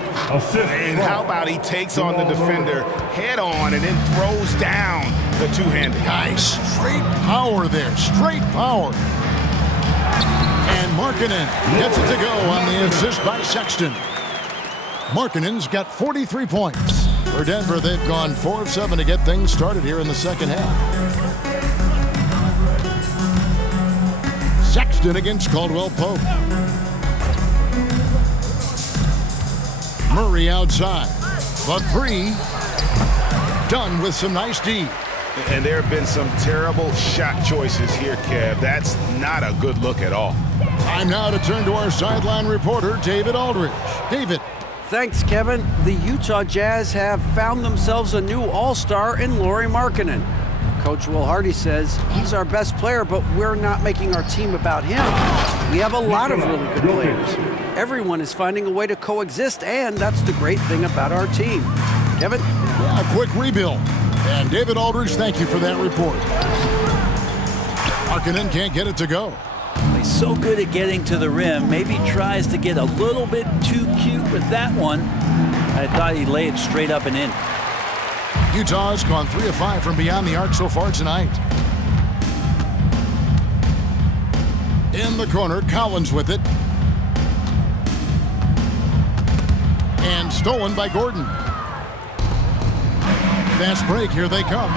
And how about he takes on the defender head on and then throws down the two-handed. Nice. Straight power there. Straight power. And Markkanen gets it to go on the assist by Sexton. Markkanen's got 43 points. For Denver, they've gone 4 of 7 to get things started here in the second half. Sexton against Caldwell Pope. Murray outside. The three. Done with some nice D. And there have been some terrible shot choices here, Kev. That's not a good look at all. Time now to turn to our sideline reporter, David Aldridge. David. Thanks, Kevin. The Utah Jazz have found themselves a new all-star in Lauri Markkanen. Coach Will Hardy says he's our best player, but we're not making our team about him. We have a lot of really good players. Everyone is finding a way to coexist, and that's the great thing about our team. Kevin? Yeah, a quick rebuild. And David Aldridge, thank you for that report. Markkanen can't get it to go. He's so good at getting to the rim. Maybe tries to get a little bit too cute with that one. I thought he laid it straight up and in. Utah has gone 3 of 5 from beyond the arc so far tonight. In the corner, Collins with it. And stolen by Gordon. Fast break, here they come.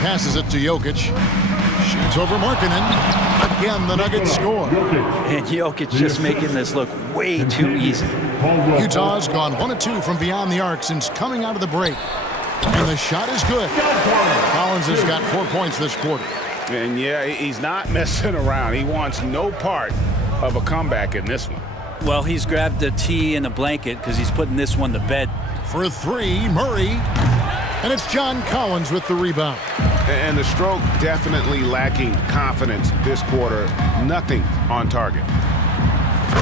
Passes it to Jokic. Shoots over Markkanen. Again, the Nuggets score. And Jokic just making this look way too easy. Utah's gone 1 of 2 from beyond the arc since coming out of the break. And the shot is good. Collins has got 4 points this quarter. And yeah, he's not messing around. He wants no part of a comeback in this one. Well, he's grabbed a tee and a blanket because he's putting this one to bed. For 3, Murray. And it's John Collins with the rebound. And the stroke definitely lacking confidence this quarter. Nothing on target.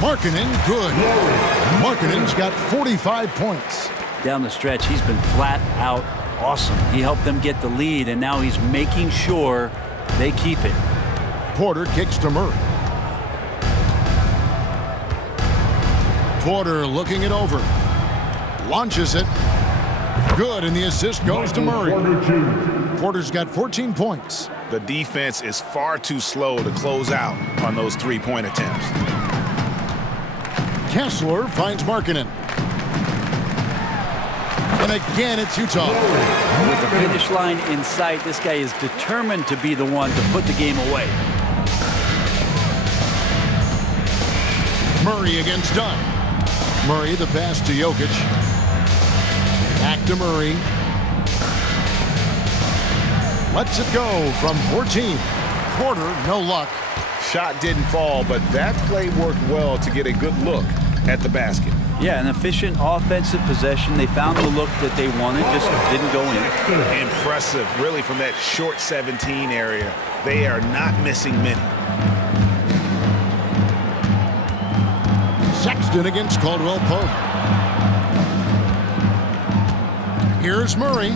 Markkanen, good. Markkanen's got 45 points. Down the stretch, he's been flat out awesome. He helped them get the lead, and now he's making sure they keep it. Porter kicks to Murray. Porter looking it over. Launches it. Good, and the assist goes to Murray. Porter's got 14 points. The defense is far too slow to close out on those three-point attempts. Kessler finds Markkanen. And again, it's Utah. With the finish line in sight, this guy is determined to be the one to put the game away. Murray against Dunn. Murray, the pass to Jokic. Back to Murray. Lets it go from 14. Porter, no luck. Shot didn't fall, but that play worked well to get a good look at the basket. Yeah, an efficient offensive possession. They found the look that they wanted, just didn't go in. Impressive, really, from that short 17 area. They are not missing many. Sexton against Caldwell Pope. Here's Murray.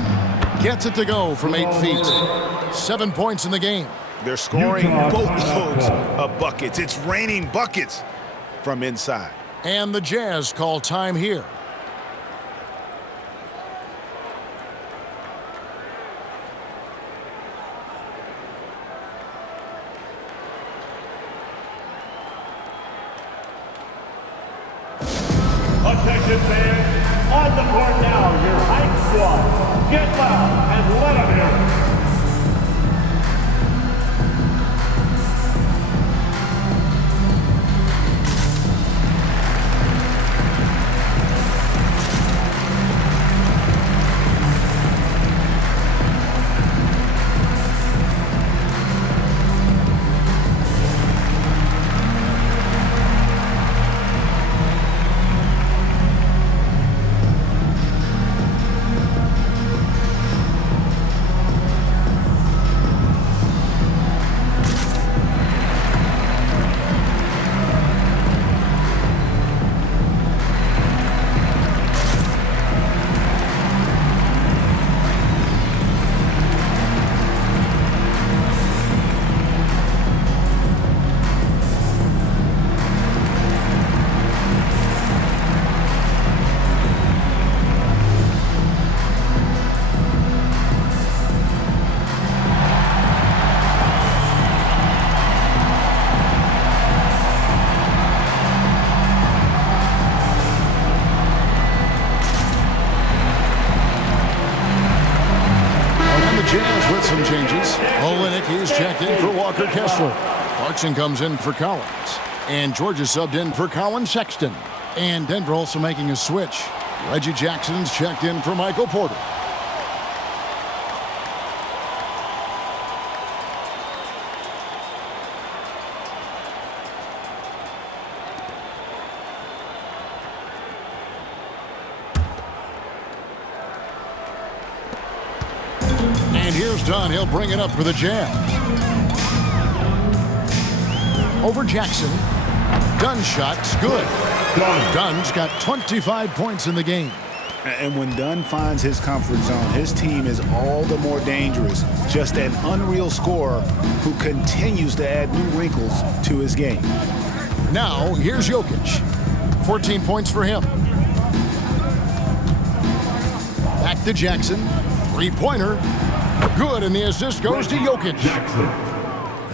Gets it to go from 8 feet. 7 points in the game. They're scoring boatloads of buckets. It's raining buckets from inside. And the Jazz call time here. Attention fans, on the court now, your hype squad. Get loud and let them hear it. Jazz with some changes. Olenek, he's checked in for Walker Kessler. Clarkson comes in for Collins. And Georgia subbed in for Colin Sexton. And Denver also making a switch. Reggie Jackson's checked in for Michael Porter. And here's Dunn. He'll bring it up for the Jazz. Over Jackson. Dunn's shot's good. Dunn's got 25 points in the game. And when Dunn finds his comfort zone, his team is all the more dangerous. Just an unreal scorer who continues to add new wrinkles to his game. Now, here's Jokic. 14 points for him. Back to Jackson. Three-pointer. Good, and the assist goes to Jokic.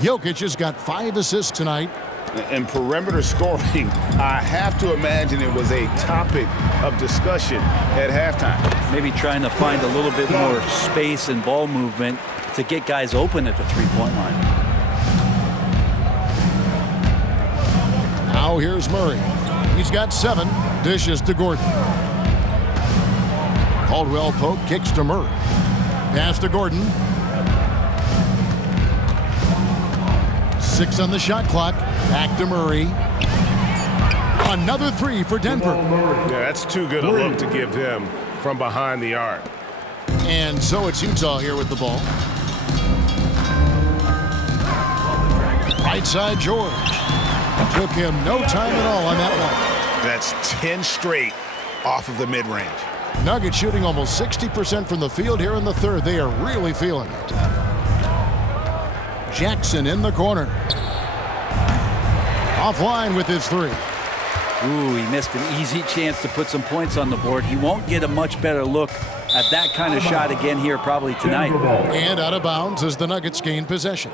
Jokic has got 5 assists tonight. And perimeter scoring, I have to imagine it was a topic of discussion at halftime. Maybe trying to find a little bit more space and ball movement to get guys open at the three-point line. Now here's Murray. He's got 7. Dishes to Gordon. Caldwell Pope kicks to Murray. Pass to Gordon. 6 on the shot clock. Back to Murray. Another 3 for Denver. Yeah, that's too good a look to give him from behind the arc. And so it's Utah here with the ball. Right side George. Took him no time at all on that one. That's 10 straight off of the mid-range. Nuggets shooting almost 60% from the field here in the third. They are really feeling it. Jackson in the corner. Offline with his 3. Ooh, he missed an easy chance to put some points on the board. He won't get a much better look at that kind of shot again here probably tonight. And out of bounds as the Nuggets gain possession.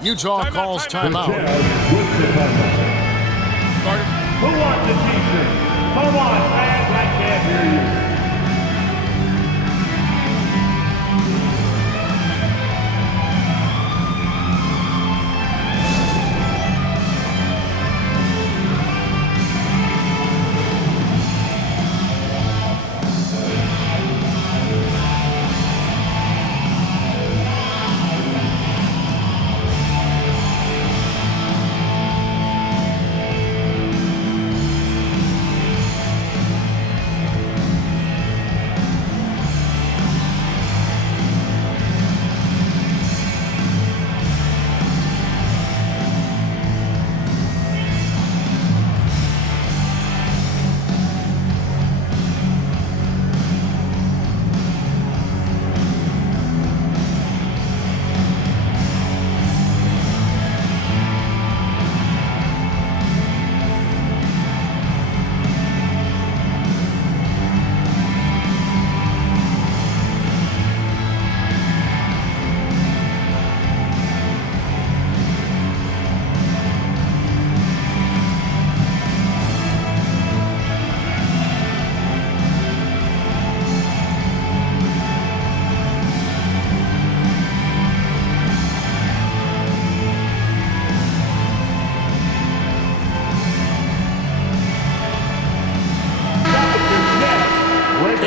Utah calls timeout. Who wants a t-shirt? Come on, fans, I can't hear you.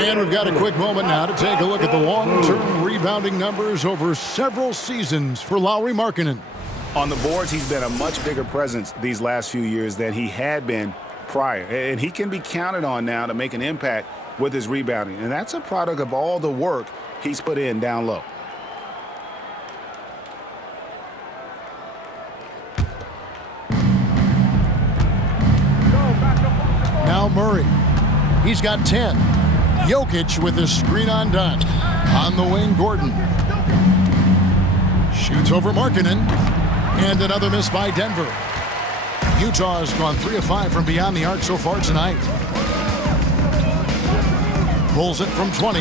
And we've got a quick moment now to take a look at the long-term rebounding numbers over several seasons for Lauri Markkanen. On the boards, he's been a much bigger presence these last few years than he had been prior. And he can be counted on now to make an impact with his rebounding. And that's a product of all the work he's put in down low. Now Murray. He's got 10. Jokic with his screen on Dunn. On the wing, Gordon. Shoots over Markkanen. And another miss by Denver. Utah has gone 3 of 5 from beyond the arc so far tonight. Pulls it from 20.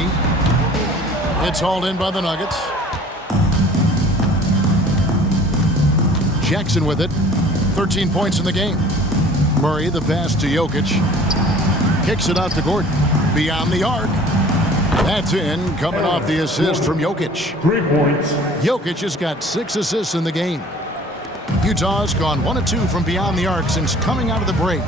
It's hauled in by the Nuggets. Jackson with it. 13 points in the game. Murray, the pass to Jokic. Kicks it out to Gordon. Beyond the arc. That's in, coming off the assist from Jokic. 3 points. Jokic has got 6 assists in the game. Utah's gone 1 of 2 from beyond the arc since coming out of the break.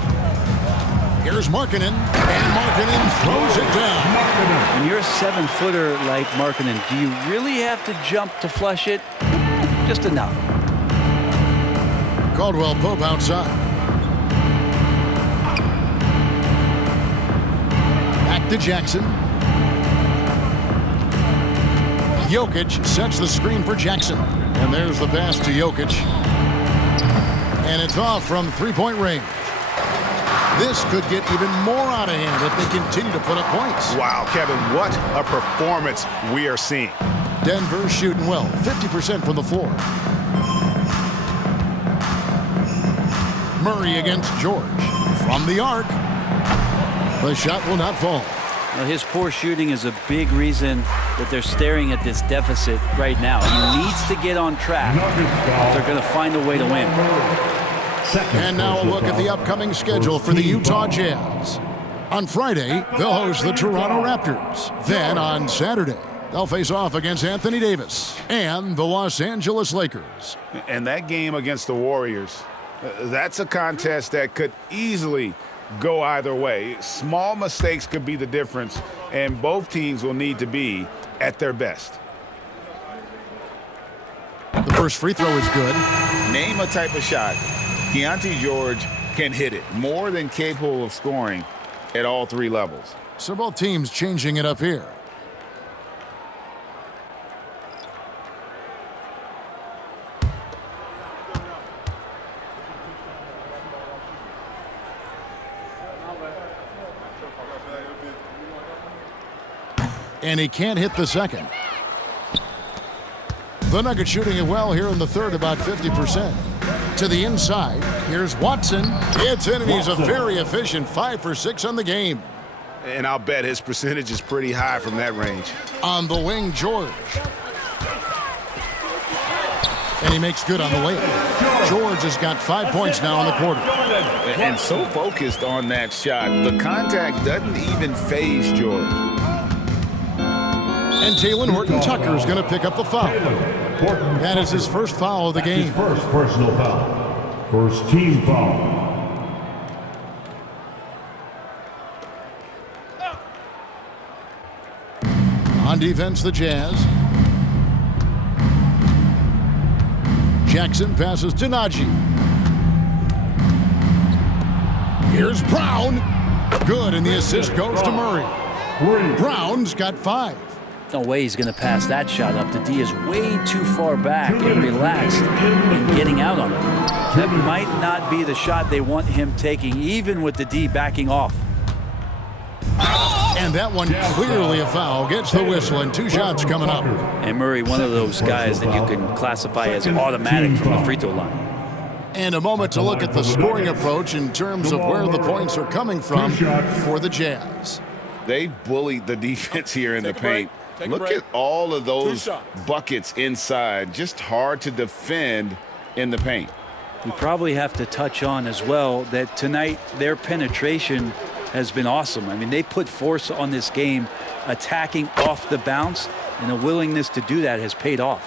Here's Markkanen, and Markkanen throws it down. When you're a 7-footer like Markkanen, do you really have to jump to flush it? Just enough. Caldwell Pope outside. Back to Jackson. Jokic sets the screen for Jackson. And there's the pass to Jokic. And it's off from 3-point range. This could get even more out of hand if they continue to put up points. Wow, Kevin, what a performance we are seeing. Denver shooting well, 50% from the floor. Murray against George. From the arc. The shot will not fall. Well, his poor shooting is a big reason that they're staring at this deficit right now. He needs to get on track if they're going to find a way to win. And now a look at the upcoming schedule for the Utah Jazz. On Friday, they'll host the Toronto Raptors. Then on Saturday, they'll face off against Anthony Davis and the Los Angeles Lakers. And that game against the Warriors, that's a contest that could easily go either way. Small mistakes could be the difference, and both teams will need to be at their best. The first free throw is good. Name a type of shot Keontae George can hit it, more than capable of scoring at all 3 levels. So both teams changing it up here. And he can't hit the second. The Nuggets shooting it well here in the third, about 50%. To the inside, here's Watson. It's in, and he's a very efficient 5 for 6 on the game. And I'll bet his percentage is pretty high from that range. On the wing, George. And he makes good on the layup. George has got 5 points now in the quarter. And so focused on that shot, the contact doesn't even faze George. And Talen Horton-Tucker is going to pick up the foul. That is his first foul of the game. His first personal foul. First team foul. On defense, the Jazz. Jackson passes to Najee. Here's Brown. Good, and the assist goes to Murray. Brown's got 5. No way he's going to pass that shot up. The D is way too far back and relaxed in getting out on it. That might not be the shot they want him taking, even with the D backing off. And that one clearly a foul. Gets the whistle, and 2 shots coming up. And Murray, one of those guys that you can classify as automatic from the free throw line. And a moment to look at the scoring approach in terms of where the points are coming from for the Jazz. They bullied the defense here in the paint. Look at all of those buckets inside. Just hard to defend in the paint. We probably have to touch on as well that tonight their penetration has been awesome. I mean, they put force on this game, attacking off the bounce, and a willingness to do that has paid off.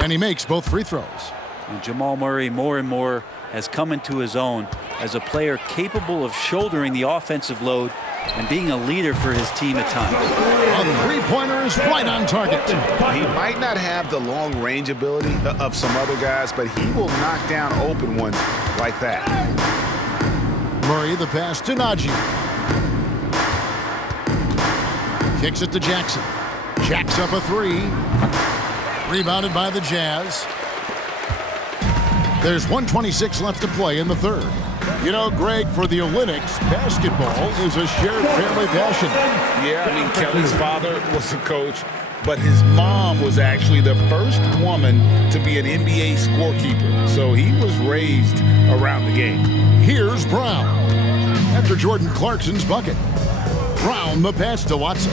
And he makes both free throws. And Jamal Murray more and more has come into his own as a player capable of shouldering the offensive load and being a leader for his team at times. A three-pointer is right on target. He might not have the long-range ability of some other guys, but he will knock down open ones like that. Murray, the pass to Najee. Kicks it to Jackson. Jacks up a 3. Rebounded by the Jazz. There's 1:26 left to play in the third. You know, Greg, for the Olympics, basketball is a shared family passion. Yeah, I mean, Kelly's father was a coach. but his mom was actually the first woman to be an NBA scorekeeper. So he was raised around the game. Here's Brown. After Jordan Clarkson's bucket. Brown the pass to Watson.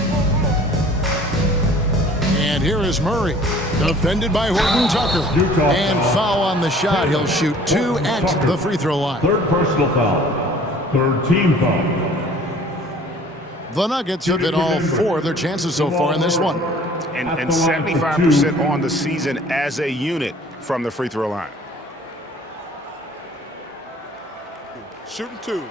And here is Murray. Defended by Horton Tucker. And foul on the shot. He'll shoot 2 at the free throw line. Third personal foul. Third team foul. The Nuggets have been all 4 of their chances so far in this one. And 75% on the season as a unit from the free throw line. Shooting 2.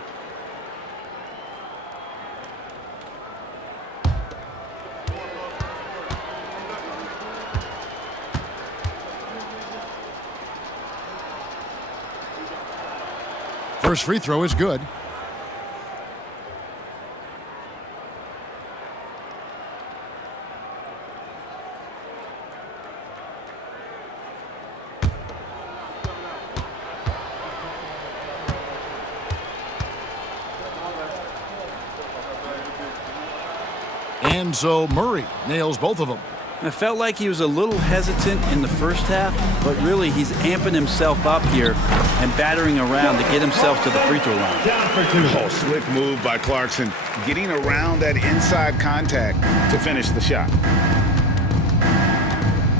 First free throw is good. And so Murray nails both of them. I felt like he was a little hesitant in the first half, but really he's amping himself up here and battering around to get himself to the free throw line. Oh, slick move by Clarkson, getting around that inside contact to finish the shot.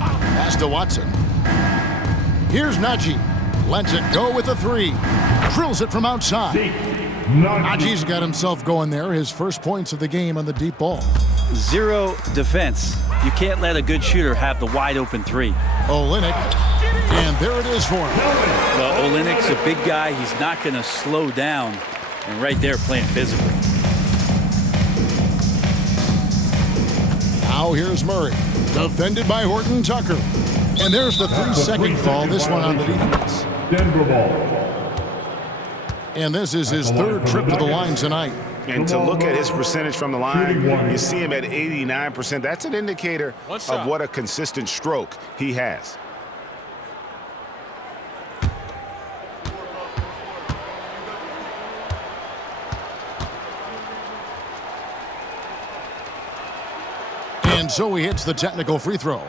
Pass to Watson. Here's Najee. Lets it go with a 3. Drills it from outside. Najee's got himself going there. His first points of the game on the deep ball. 0 defense. You can't let a good shooter have the wide open 3. Olynyk. And there it is for him. Well, Olynyk's a big guy. He's not going to slow down. And right there playing physical. Now here's Murray. Defended by Horton Tucker. And there's the 3-second call. This one on the defense. Denver ball. And this is his 3rd trip to the line tonight. And to look at his percentage from the line, you see him at 89%. That's an indicator of what a consistent stroke he has. And so he hits the technical free throw.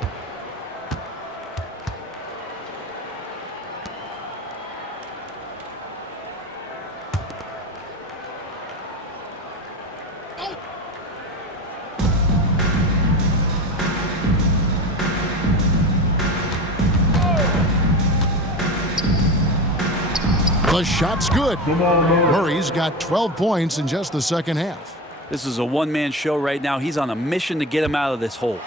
The shot's good. Murray's got 12 points in just the second half. This is a one-man show right now. He's on a mission to get him out of this hole.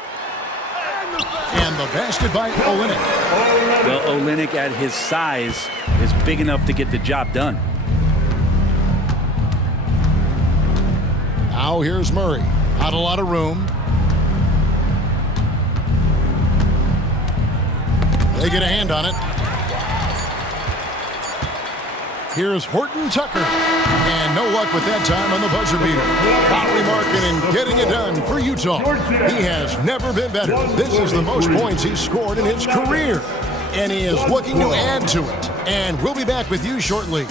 And the basket by Olynyk. Well, Olynyk at his size is big enough to get the job done. Now here's Murray. Not a lot of room. They get a hand on it. Here's Horton Tucker. And no luck with that time on the buzzer beater. Lauri Markkanen getting it done for Utah. He has never been better. This is the most points he's scored in his career. And he is looking to add to it. And we'll be back with you shortly.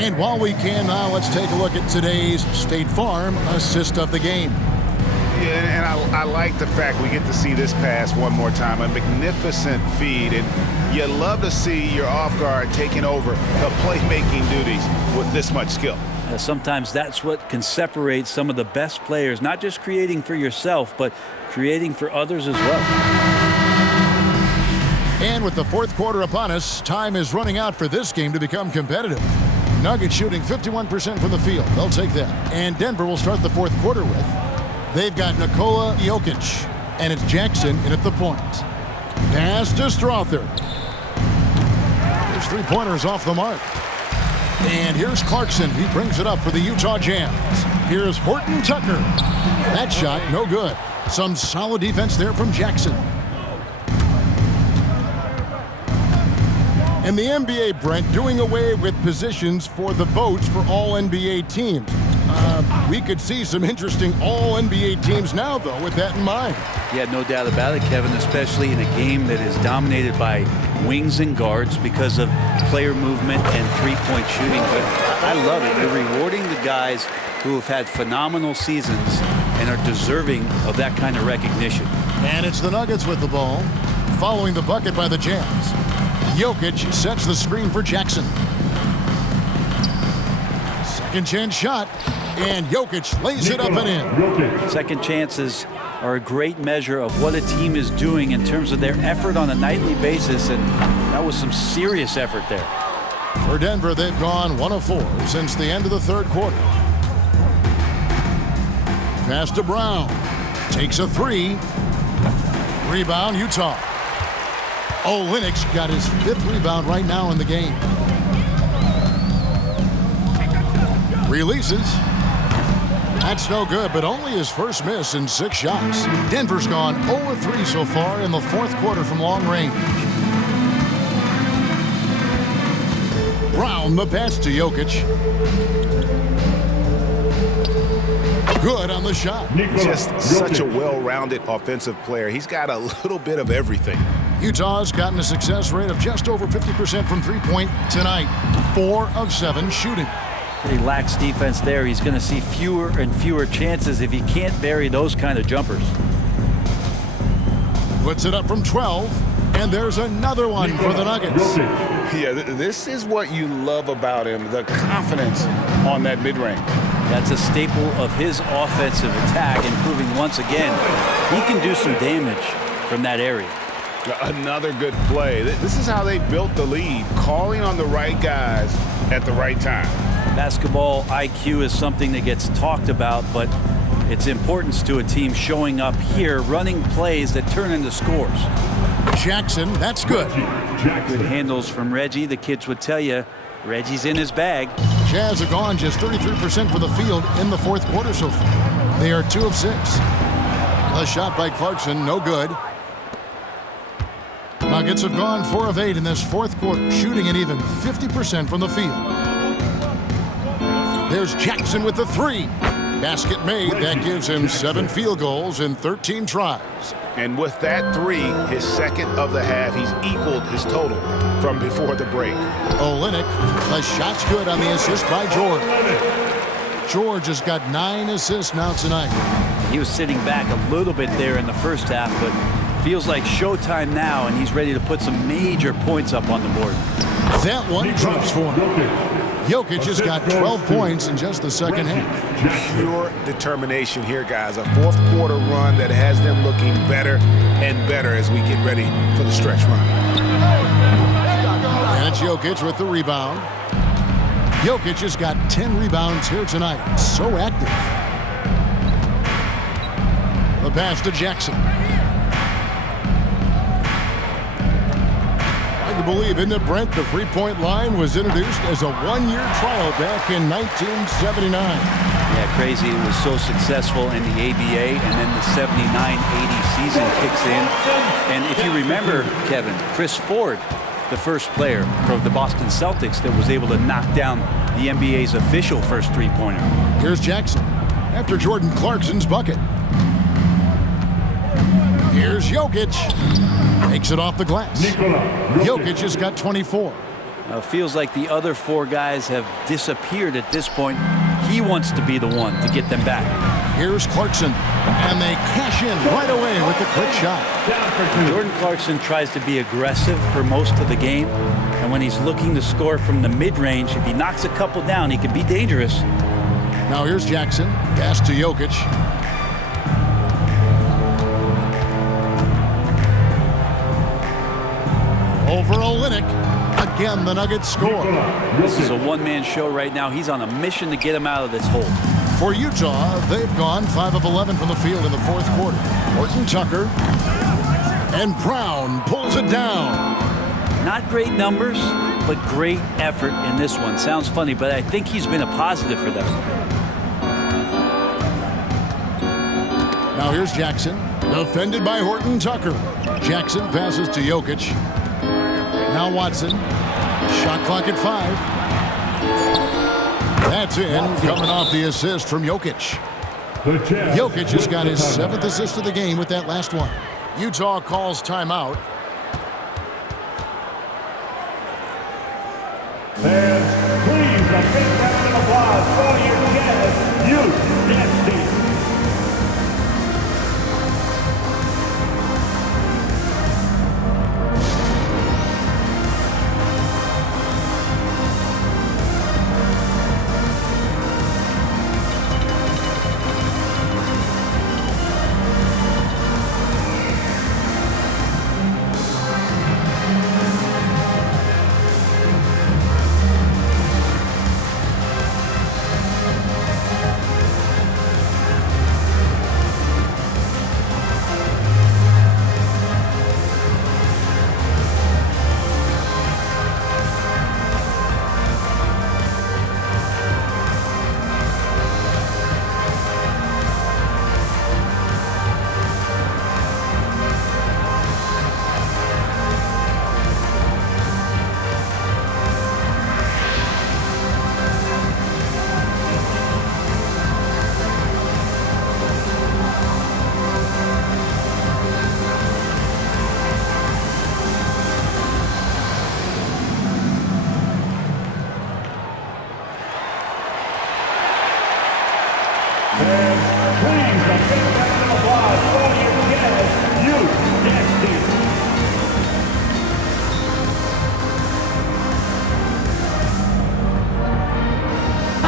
And while we can now, let's take a look at today's State Farm assist of the game. Yeah, and I like the fact we get to see this pass one more time. A magnificent feed, and you love to see your off guard taking over the playmaking duties with this much skill. Sometimes that's what can separate some of the best players, not just creating for yourself, but creating for others as well. And with the fourth quarter upon us, time is running out for this game to become competitive. Nuggets shooting 51% from the field. They'll take that. And Denver will start the fourth quarter with. They've got Nikola Jokic, and it's Jackson in at the point. Pass to Strother. His three-pointers off the mark. And here's Clarkson. He brings it up for the Utah Jazz. Here's Horton Tucker. That shot, no good. Some solid defense there from Jackson. In the NBA, Brent, doing away with positions for the votes for all NBA teams. We could see some interesting all-NBA teams now, though, with that in mind. Yeah, no doubt about it, Kevin, especially in a game that is dominated by wings and guards because of player movement and three-point shooting. But I love it. You're rewarding the guys who have had phenomenal seasons and are deserving of that kind of recognition. And it's the Nuggets with the ball, following the bucket by the Jazz. Jokic sets the screen for Jackson. Second chance shot, and Jokic lays it up and in. Second chances are a great measure of what a team is doing in terms of their effort on a nightly basis, and that was some serious effort there. For Denver, they've gone 1 of 4 since the end of the third quarter. Pass to Brown. Takes a 3. Rebound, Utah. Olynyk's got his 5th rebound right now in the game. Releases. That's no good, but only his first miss in 6 shots. Denver's gone 0-3 so far in the fourth quarter from long range. Brown, the pass to Jokic. Good on the shot. Just such a well-rounded offensive player. He's got a little bit of everything. Utah's gotten a success rate of just over 50% from three-point tonight. 4 of 7 shooting. Pretty lax defense there. He's going to see fewer and fewer chances if he can't bury those kind of jumpers. Puts it up from 12, and there's another one for the Nuggets. Yeah, this is what you love about him, the confidence on that mid-range. That's a staple of his offensive attack, and proving once again he can do some damage from that area. Another good play. This is how they built the lead, calling on the right guys at the right time. Basketball IQ is something that gets talked about, but its importance to a team showing up here, running plays that turn into scores. Jackson, that's good. Good handles from Reggie. The kids would tell you Reggie's in his bag. Jazz have gone just 33% for the field in the fourth quarter so far. They are 2 of 6. A shot by Clarkson, no good. Nuggets have gone 4 of 8 in this fourth quarter, shooting an even 50% from the field. There's Jackson with the 3. Basket made. That gives him 7 field goals in 13 tries. And with that 3, his second of the half, he's equaled his total from before the break. Olynyk, the shot's good on the assist by George. George has got 9 assists now tonight. He was sitting back a little bit there in the first half, but feels like showtime now, and he's ready to put some major points up on the board. That one drops for him. Jokic has got 12 points in just the second half. Pure determination here, guys. A fourth quarter run that has them looking better and better as we get ready for the stretch run. And it's Jokic with the rebound. Jokic has got 10 rebounds here tonight. So active. The pass to Jackson. To believe, isn't it, Brent? The three-point line was introduced as a 1-year trial back in 1979. Yeah, crazy. It was so successful in the ABA, and then the 79-80 season kicks in. And if you remember, Kevin, Chris Ford, the first player from the Boston Celtics that was able to knock down the NBA's official first three-pointer. Here's Jackson after Jordan Clarkson's bucket. Here's Jokic. Takes it off the glass. Jokic has got 24. Feels like the other 4 guys have disappeared at this point. He wants to be the one to get them back. Here's Clarkson, and they cash in right away with the quick shot. Jordan Clarkson tries to be aggressive for most of the game, and when he's looking to score from the mid-range, if he knocks a couple down, he can be dangerous. Now here's Jackson. Pass to Jokic. Over Olynyk. Again, the Nuggets score. This is a one-man show right now. He's on a mission to get him out of this hole. For Utah, they've gone 5 of 11 from the field in the fourth quarter. Horton Tucker. And Brown pulls it down. Not great numbers, but great effort in this one. Sounds funny, but I think he's been a positive for them. Now here's Jackson, defended by Horton Tucker. Jackson passes to Jokic. Now Watson, shot clock at 5. That's in, coming off the assist from Jokic. Jokic has got his 7th assist of the game with that last one. Utah calls timeout. Fans, please, a big round of applause for your Jazz Youth Dance Team.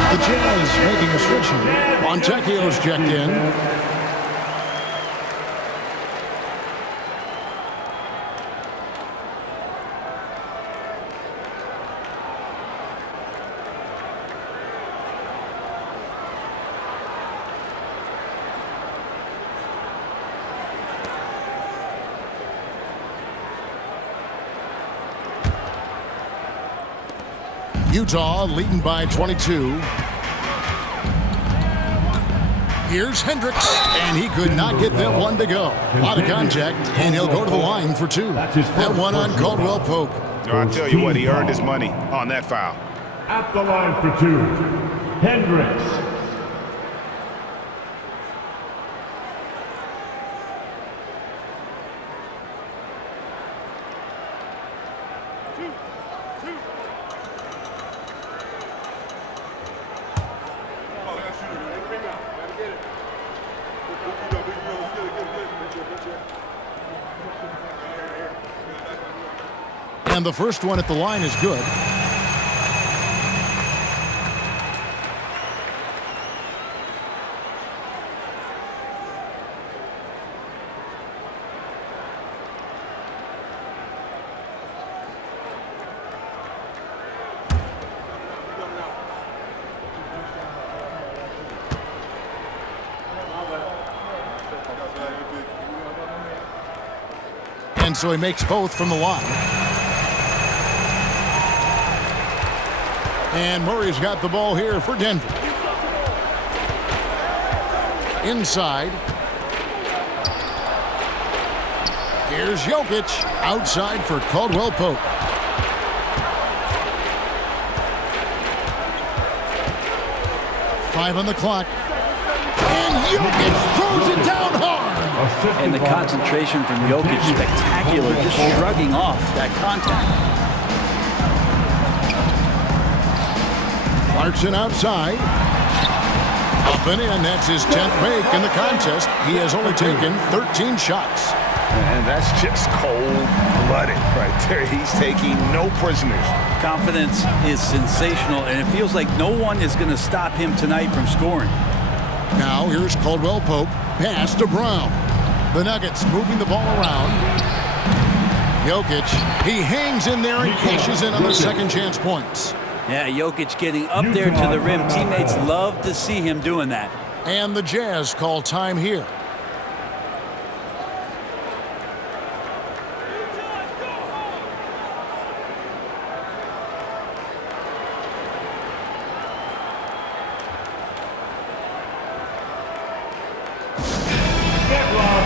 The Jazz making a switch here. Montecchio's checked in. Utah leading by 22. Here's Hendricks, and he could not get that one to go. A lot of contact, and he'll go to the line for 2. That one on Caldwell Pope. I'll tell you what, he earned his money on that foul. At the line for 2, Hendricks. And the first one at the line is good. And so he makes both from the line. And Murray's got the ball here for Denver. Inside. Here's Jokic. Outside for Caldwell Pope. Five on the clock. And Jokic throws it down hard. And the concentration from Jokic, spectacular, just shrugging off that contact. Clarkson outside. Up and in. That's his 10th make in the contest. He has only taken 13 shots. And that's just cold-blooded right there. He's taking no prisoners. Confidence is sensational, and it feels like no one is going to stop him tonight from scoring. Now here's Caldwell Pope. Pass to Brown. The Nuggets moving the ball around. Jokic, he hangs in there and cashes in on the second chance points. Yeah, Jokic getting up there to the rim. Teammates love to see him doing that. And the Jazz call time here.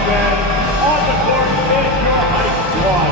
fans, on the court is your Hike Squad.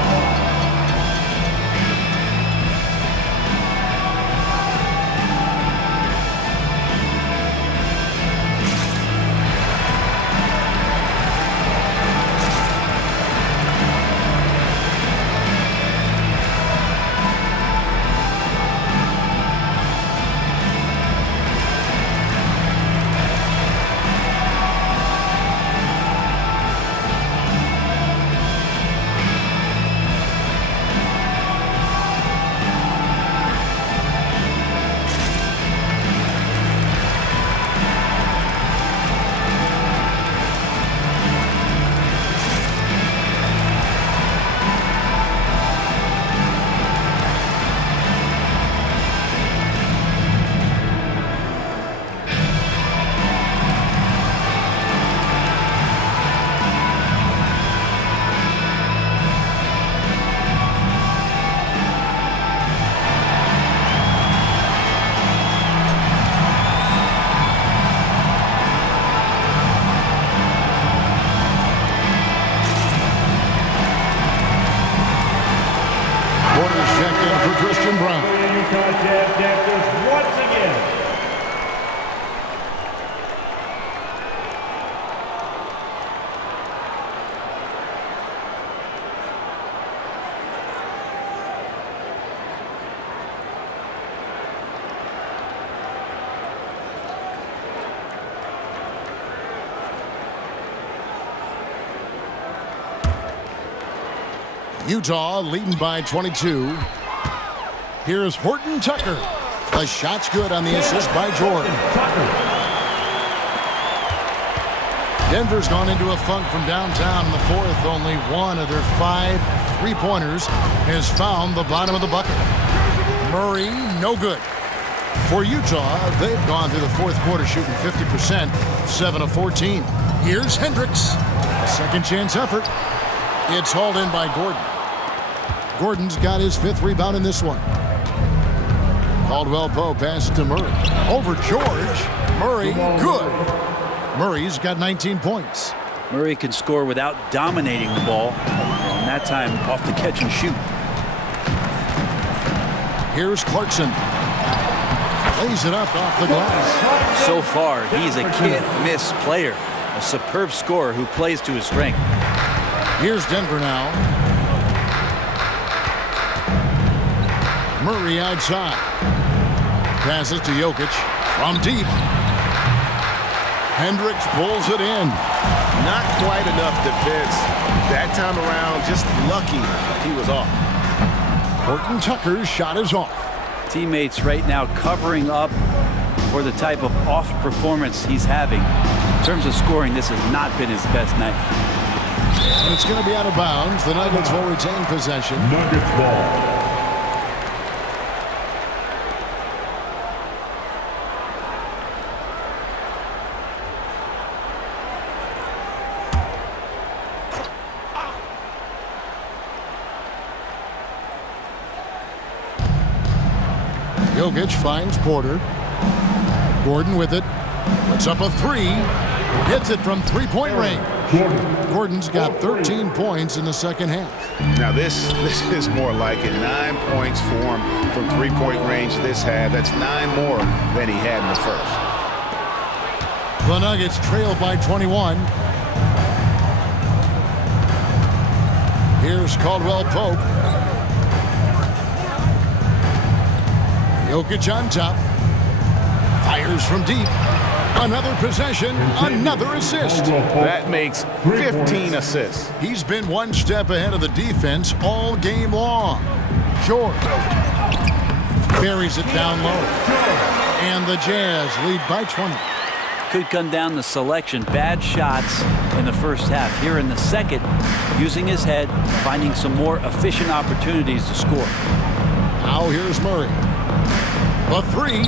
Once again. Utah leading by 22. Here's Horton Tucker. The shot's good on the assist by Jordan. Denver's gone into a funk from downtown in the fourth. Only one of their 5 three-pointers has found the bottom of the bucket. Murray, no good. For Utah, they've gone through the fourth quarter shooting 50%, 7 of 14. Here's Hendricks. A second chance effort. It's hauled in by Gordon. Gordon's got his 5th rebound in this one. Caldwell Pope passes to Murray. Over George. Murray, good. Murray's got 19 points. Murray can score without dominating the ball, and that time off the catch and shoot. Here's Clarkson. Lays it up off the glass. So far, he's a can't-miss player. A superb scorer who plays to his strength. Here's Denver now. Murray outside. Passes to Jokic from deep. Hendricks pulls it in. Not quite enough defense. That time around, just lucky he was off. Horton Tucker's shot is off. Teammates right now covering up for the type of off performance he's having. In terms of scoring, this has not been his best night. And it's going to be out of bounds. The Nuggets will retain possession. Nuggets ball. Jokic finds Porter. Gordon with it. Puts up a 3. Hits it from three-point range. Gordon's got 13 points in the second half. Now this is more like it. 9 points for him from three-point range this half. That's 9 more than he had in the first. The Nuggets trail by 21. Here's Caldwell Pope. Jokic on top. Fires from deep. Another possession, another assist. That makes 15 assists. He's been one step ahead of the defense all game long. George buries it down low. And the Jazz lead by 20. Could come down the selection. Bad shots in the first half. Here in the second, using his head, finding some more efficient opportunities to score. Now here's Murray. The 3.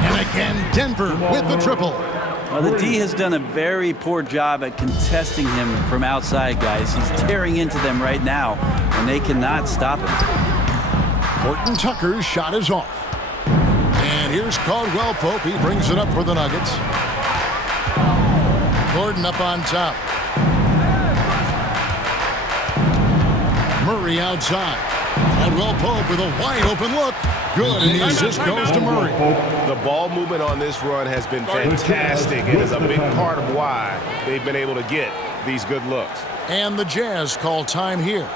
And again, Denver with the triple. Well, the D has done a very poor job at contesting him from outside, guys. He's tearing into them right now, and they cannot stop him. Horton Tucker's shot is off. And here's Caldwell Pope. He brings it up for the Nuggets. Gordon up on top. Murray outside. Caldwell Pope with a wide open look. Good, and the assist goes to Murray. The ball movement on this run has been fantastic. It is a big part of why they've been able to get these good looks. And the Jazz call time here.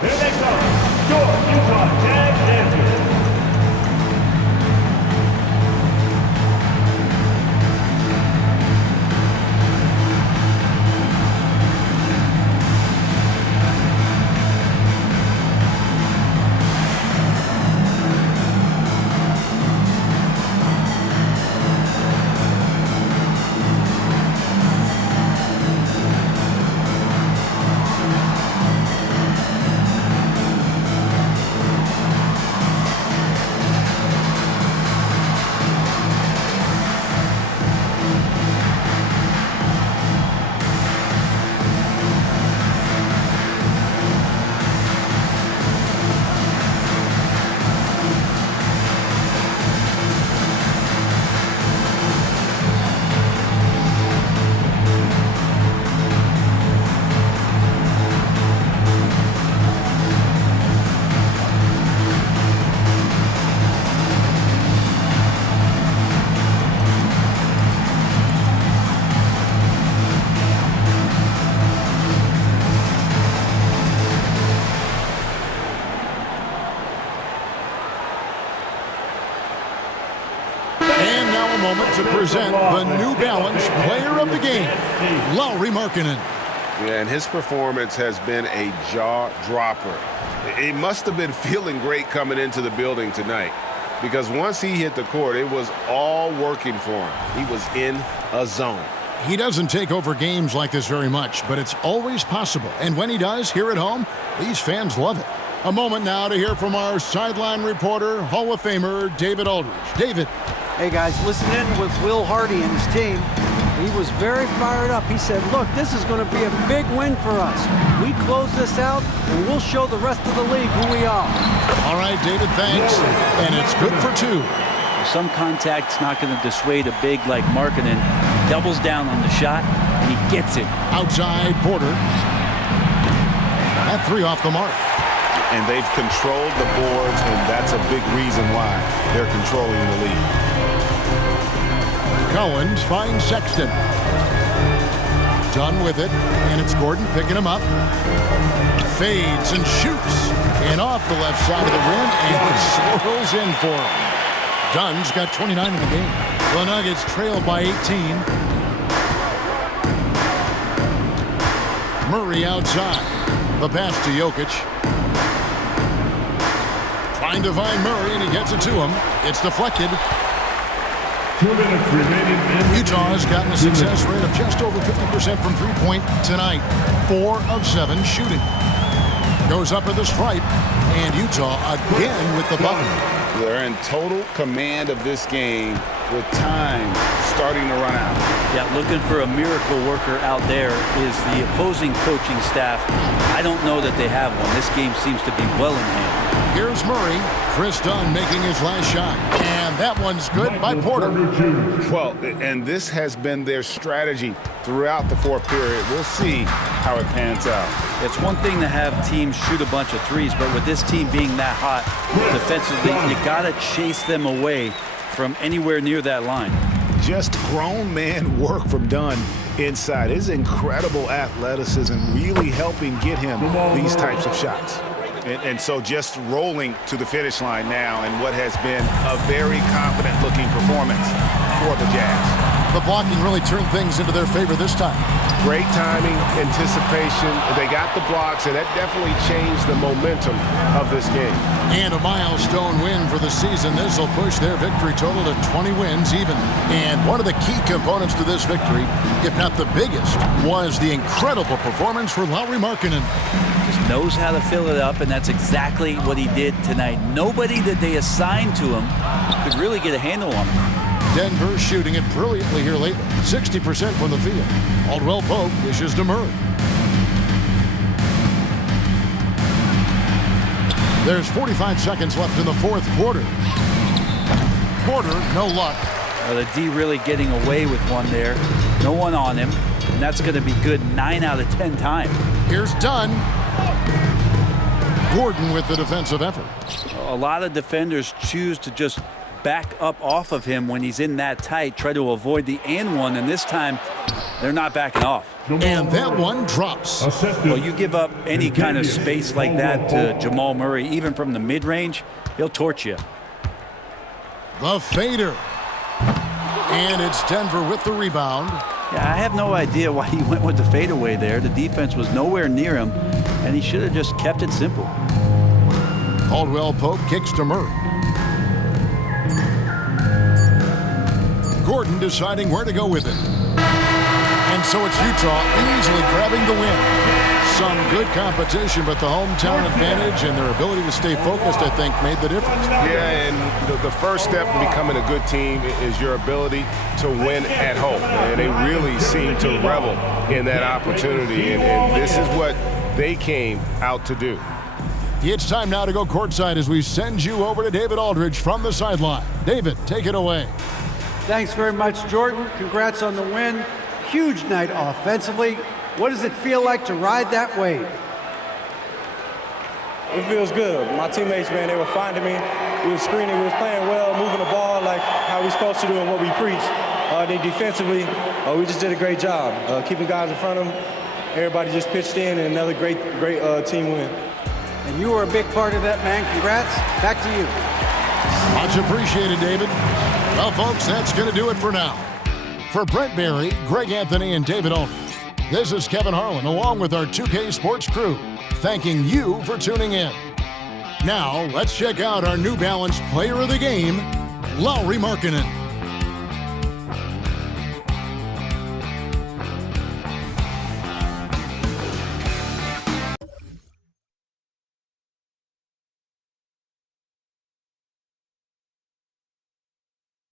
Here they come, your Utah Jazz champions. To present the New Balance Player of the Game, Lauri Markkanen. Yeah, and his performance has been a jaw-dropper. He must have been feeling great coming into the building tonight, because once he hit the court, it was all working for him. He was in a zone. He doesn't take over games like this very much, but it's always possible. And when he does, here at home, these fans love it. A moment now to hear from our sideline reporter, Hall of Famer David Aldridge. David. Hey guys, listen in with Will Hardy and his team. He was very fired up. He said, look, this is going to be a big win for us. We close this out, and we'll show the rest of the league who we are. All right, David, thanks. And it's good for two. Some contact's not going to dissuade a big like Markkanen. Doubles down on the shot, and he gets it. Outside, Porter. That three off the mark. And they've controlled the boards, and that's a big reason why they're controlling the lead. Collins finds Sexton. Done with it, and it's Gordon picking him up. Fades and shoots. And off the left side of the rim, and it swirls in for him. Dunn's got 29 in the game. The Nuggets trail by 18. Murray outside. The pass to Jokic. Trying to find Murray, and he gets it to him. It's deflected. 2 minutes remaining. Utah has gotten a success rate of just over 50% from three-point tonight. 4 of 7 shooting. Goes up at the stripe, and Utah again with the button. They're in total command of this game with time starting to run out. Yeah, looking for a miracle worker out there is the opposing coaching staff. I don't know that they have one. This game seems to be well in hand. Here's Murray. Chris Dunn making his last shot. And that one's good by Porter. Well, and this has been their strategy throughout the fourth period. We'll see how it pans out. It's one thing to have teams shoot a bunch of threes, but with this team being that hot defensively, you got to chase them away from anywhere near that line. Just grown man work from Dunn inside. His incredible athleticism really helping get him these types of shots. And so just rolling to the finish line now in what has been a very confident-looking performance for the Jazz. The blocking really turned things into their favor this time. Great timing, anticipation. They got the blocks, and that definitely changed the momentum of this game. And a milestone win for the season. This will push their victory total to 20 wins even. And one of the key components to this victory, if not the biggest, was the incredible performance for Lauri Markkanen. Just knows how to fill it up, and that's exactly what he did tonight. Nobody that they assigned to him could really get a handle on him. Denver shooting it brilliantly here lately. 60% from the field. Caldwell Pope dishes to Murray. There's 45 seconds left in the fourth quarter. Porter, no luck. The D really getting away with one there. No one on him, and that's going to be good 9 out of 10 times. Here's Dunn. Gordon with the defensive effort. A lot of defenders choose to just back up off of him when he's in that tight, try to avoid the and one, and this time they're not backing off. And that one drops. Well, you give up any kind of space like that to Jamal Murray, even from the mid-range, he'll torch you. The fader. And it's Denver with the rebound. Yeah, I have no idea why he went with the fadeaway there. The defense was nowhere near him, and he should have just kept it simple. Caldwell Pope kicks to Murray. Gordon deciding where to go with it. And so it's Utah easily grabbing the win. Some good competition, but the hometown advantage and their ability to stay focused, I think, made the difference. Yeah, and the first step in becoming a good team is your ability to win at home. And they really seem to revel in that opportunity, and this is what they came out to do. It's time now to go courtside as we send you over to David Aldridge from the sideline. David, take it away. Thanks very much, Jordan. Congrats on the win. Huge night offensively. What does it feel like to ride that wave? It feels good. My teammates, man, they were finding me. We were screening, we were playing well, moving the ball like how we're supposed to do and what we preach. Then defensively, we just did a great job. Keeping guys in front of them. Everybody just pitched in, and another great team win. And you were a big part of that, man. Congrats. Back to you. Much appreciated, David. Well, folks, that's going to do it for now. For Brent Barry, Greg Anthony, and David Aldridge, this is Kevin Harlan, along with our 2K Sports crew, thanking you for tuning in. Now, let's check out our New Balance Player of the Game, Lauri Markkanen.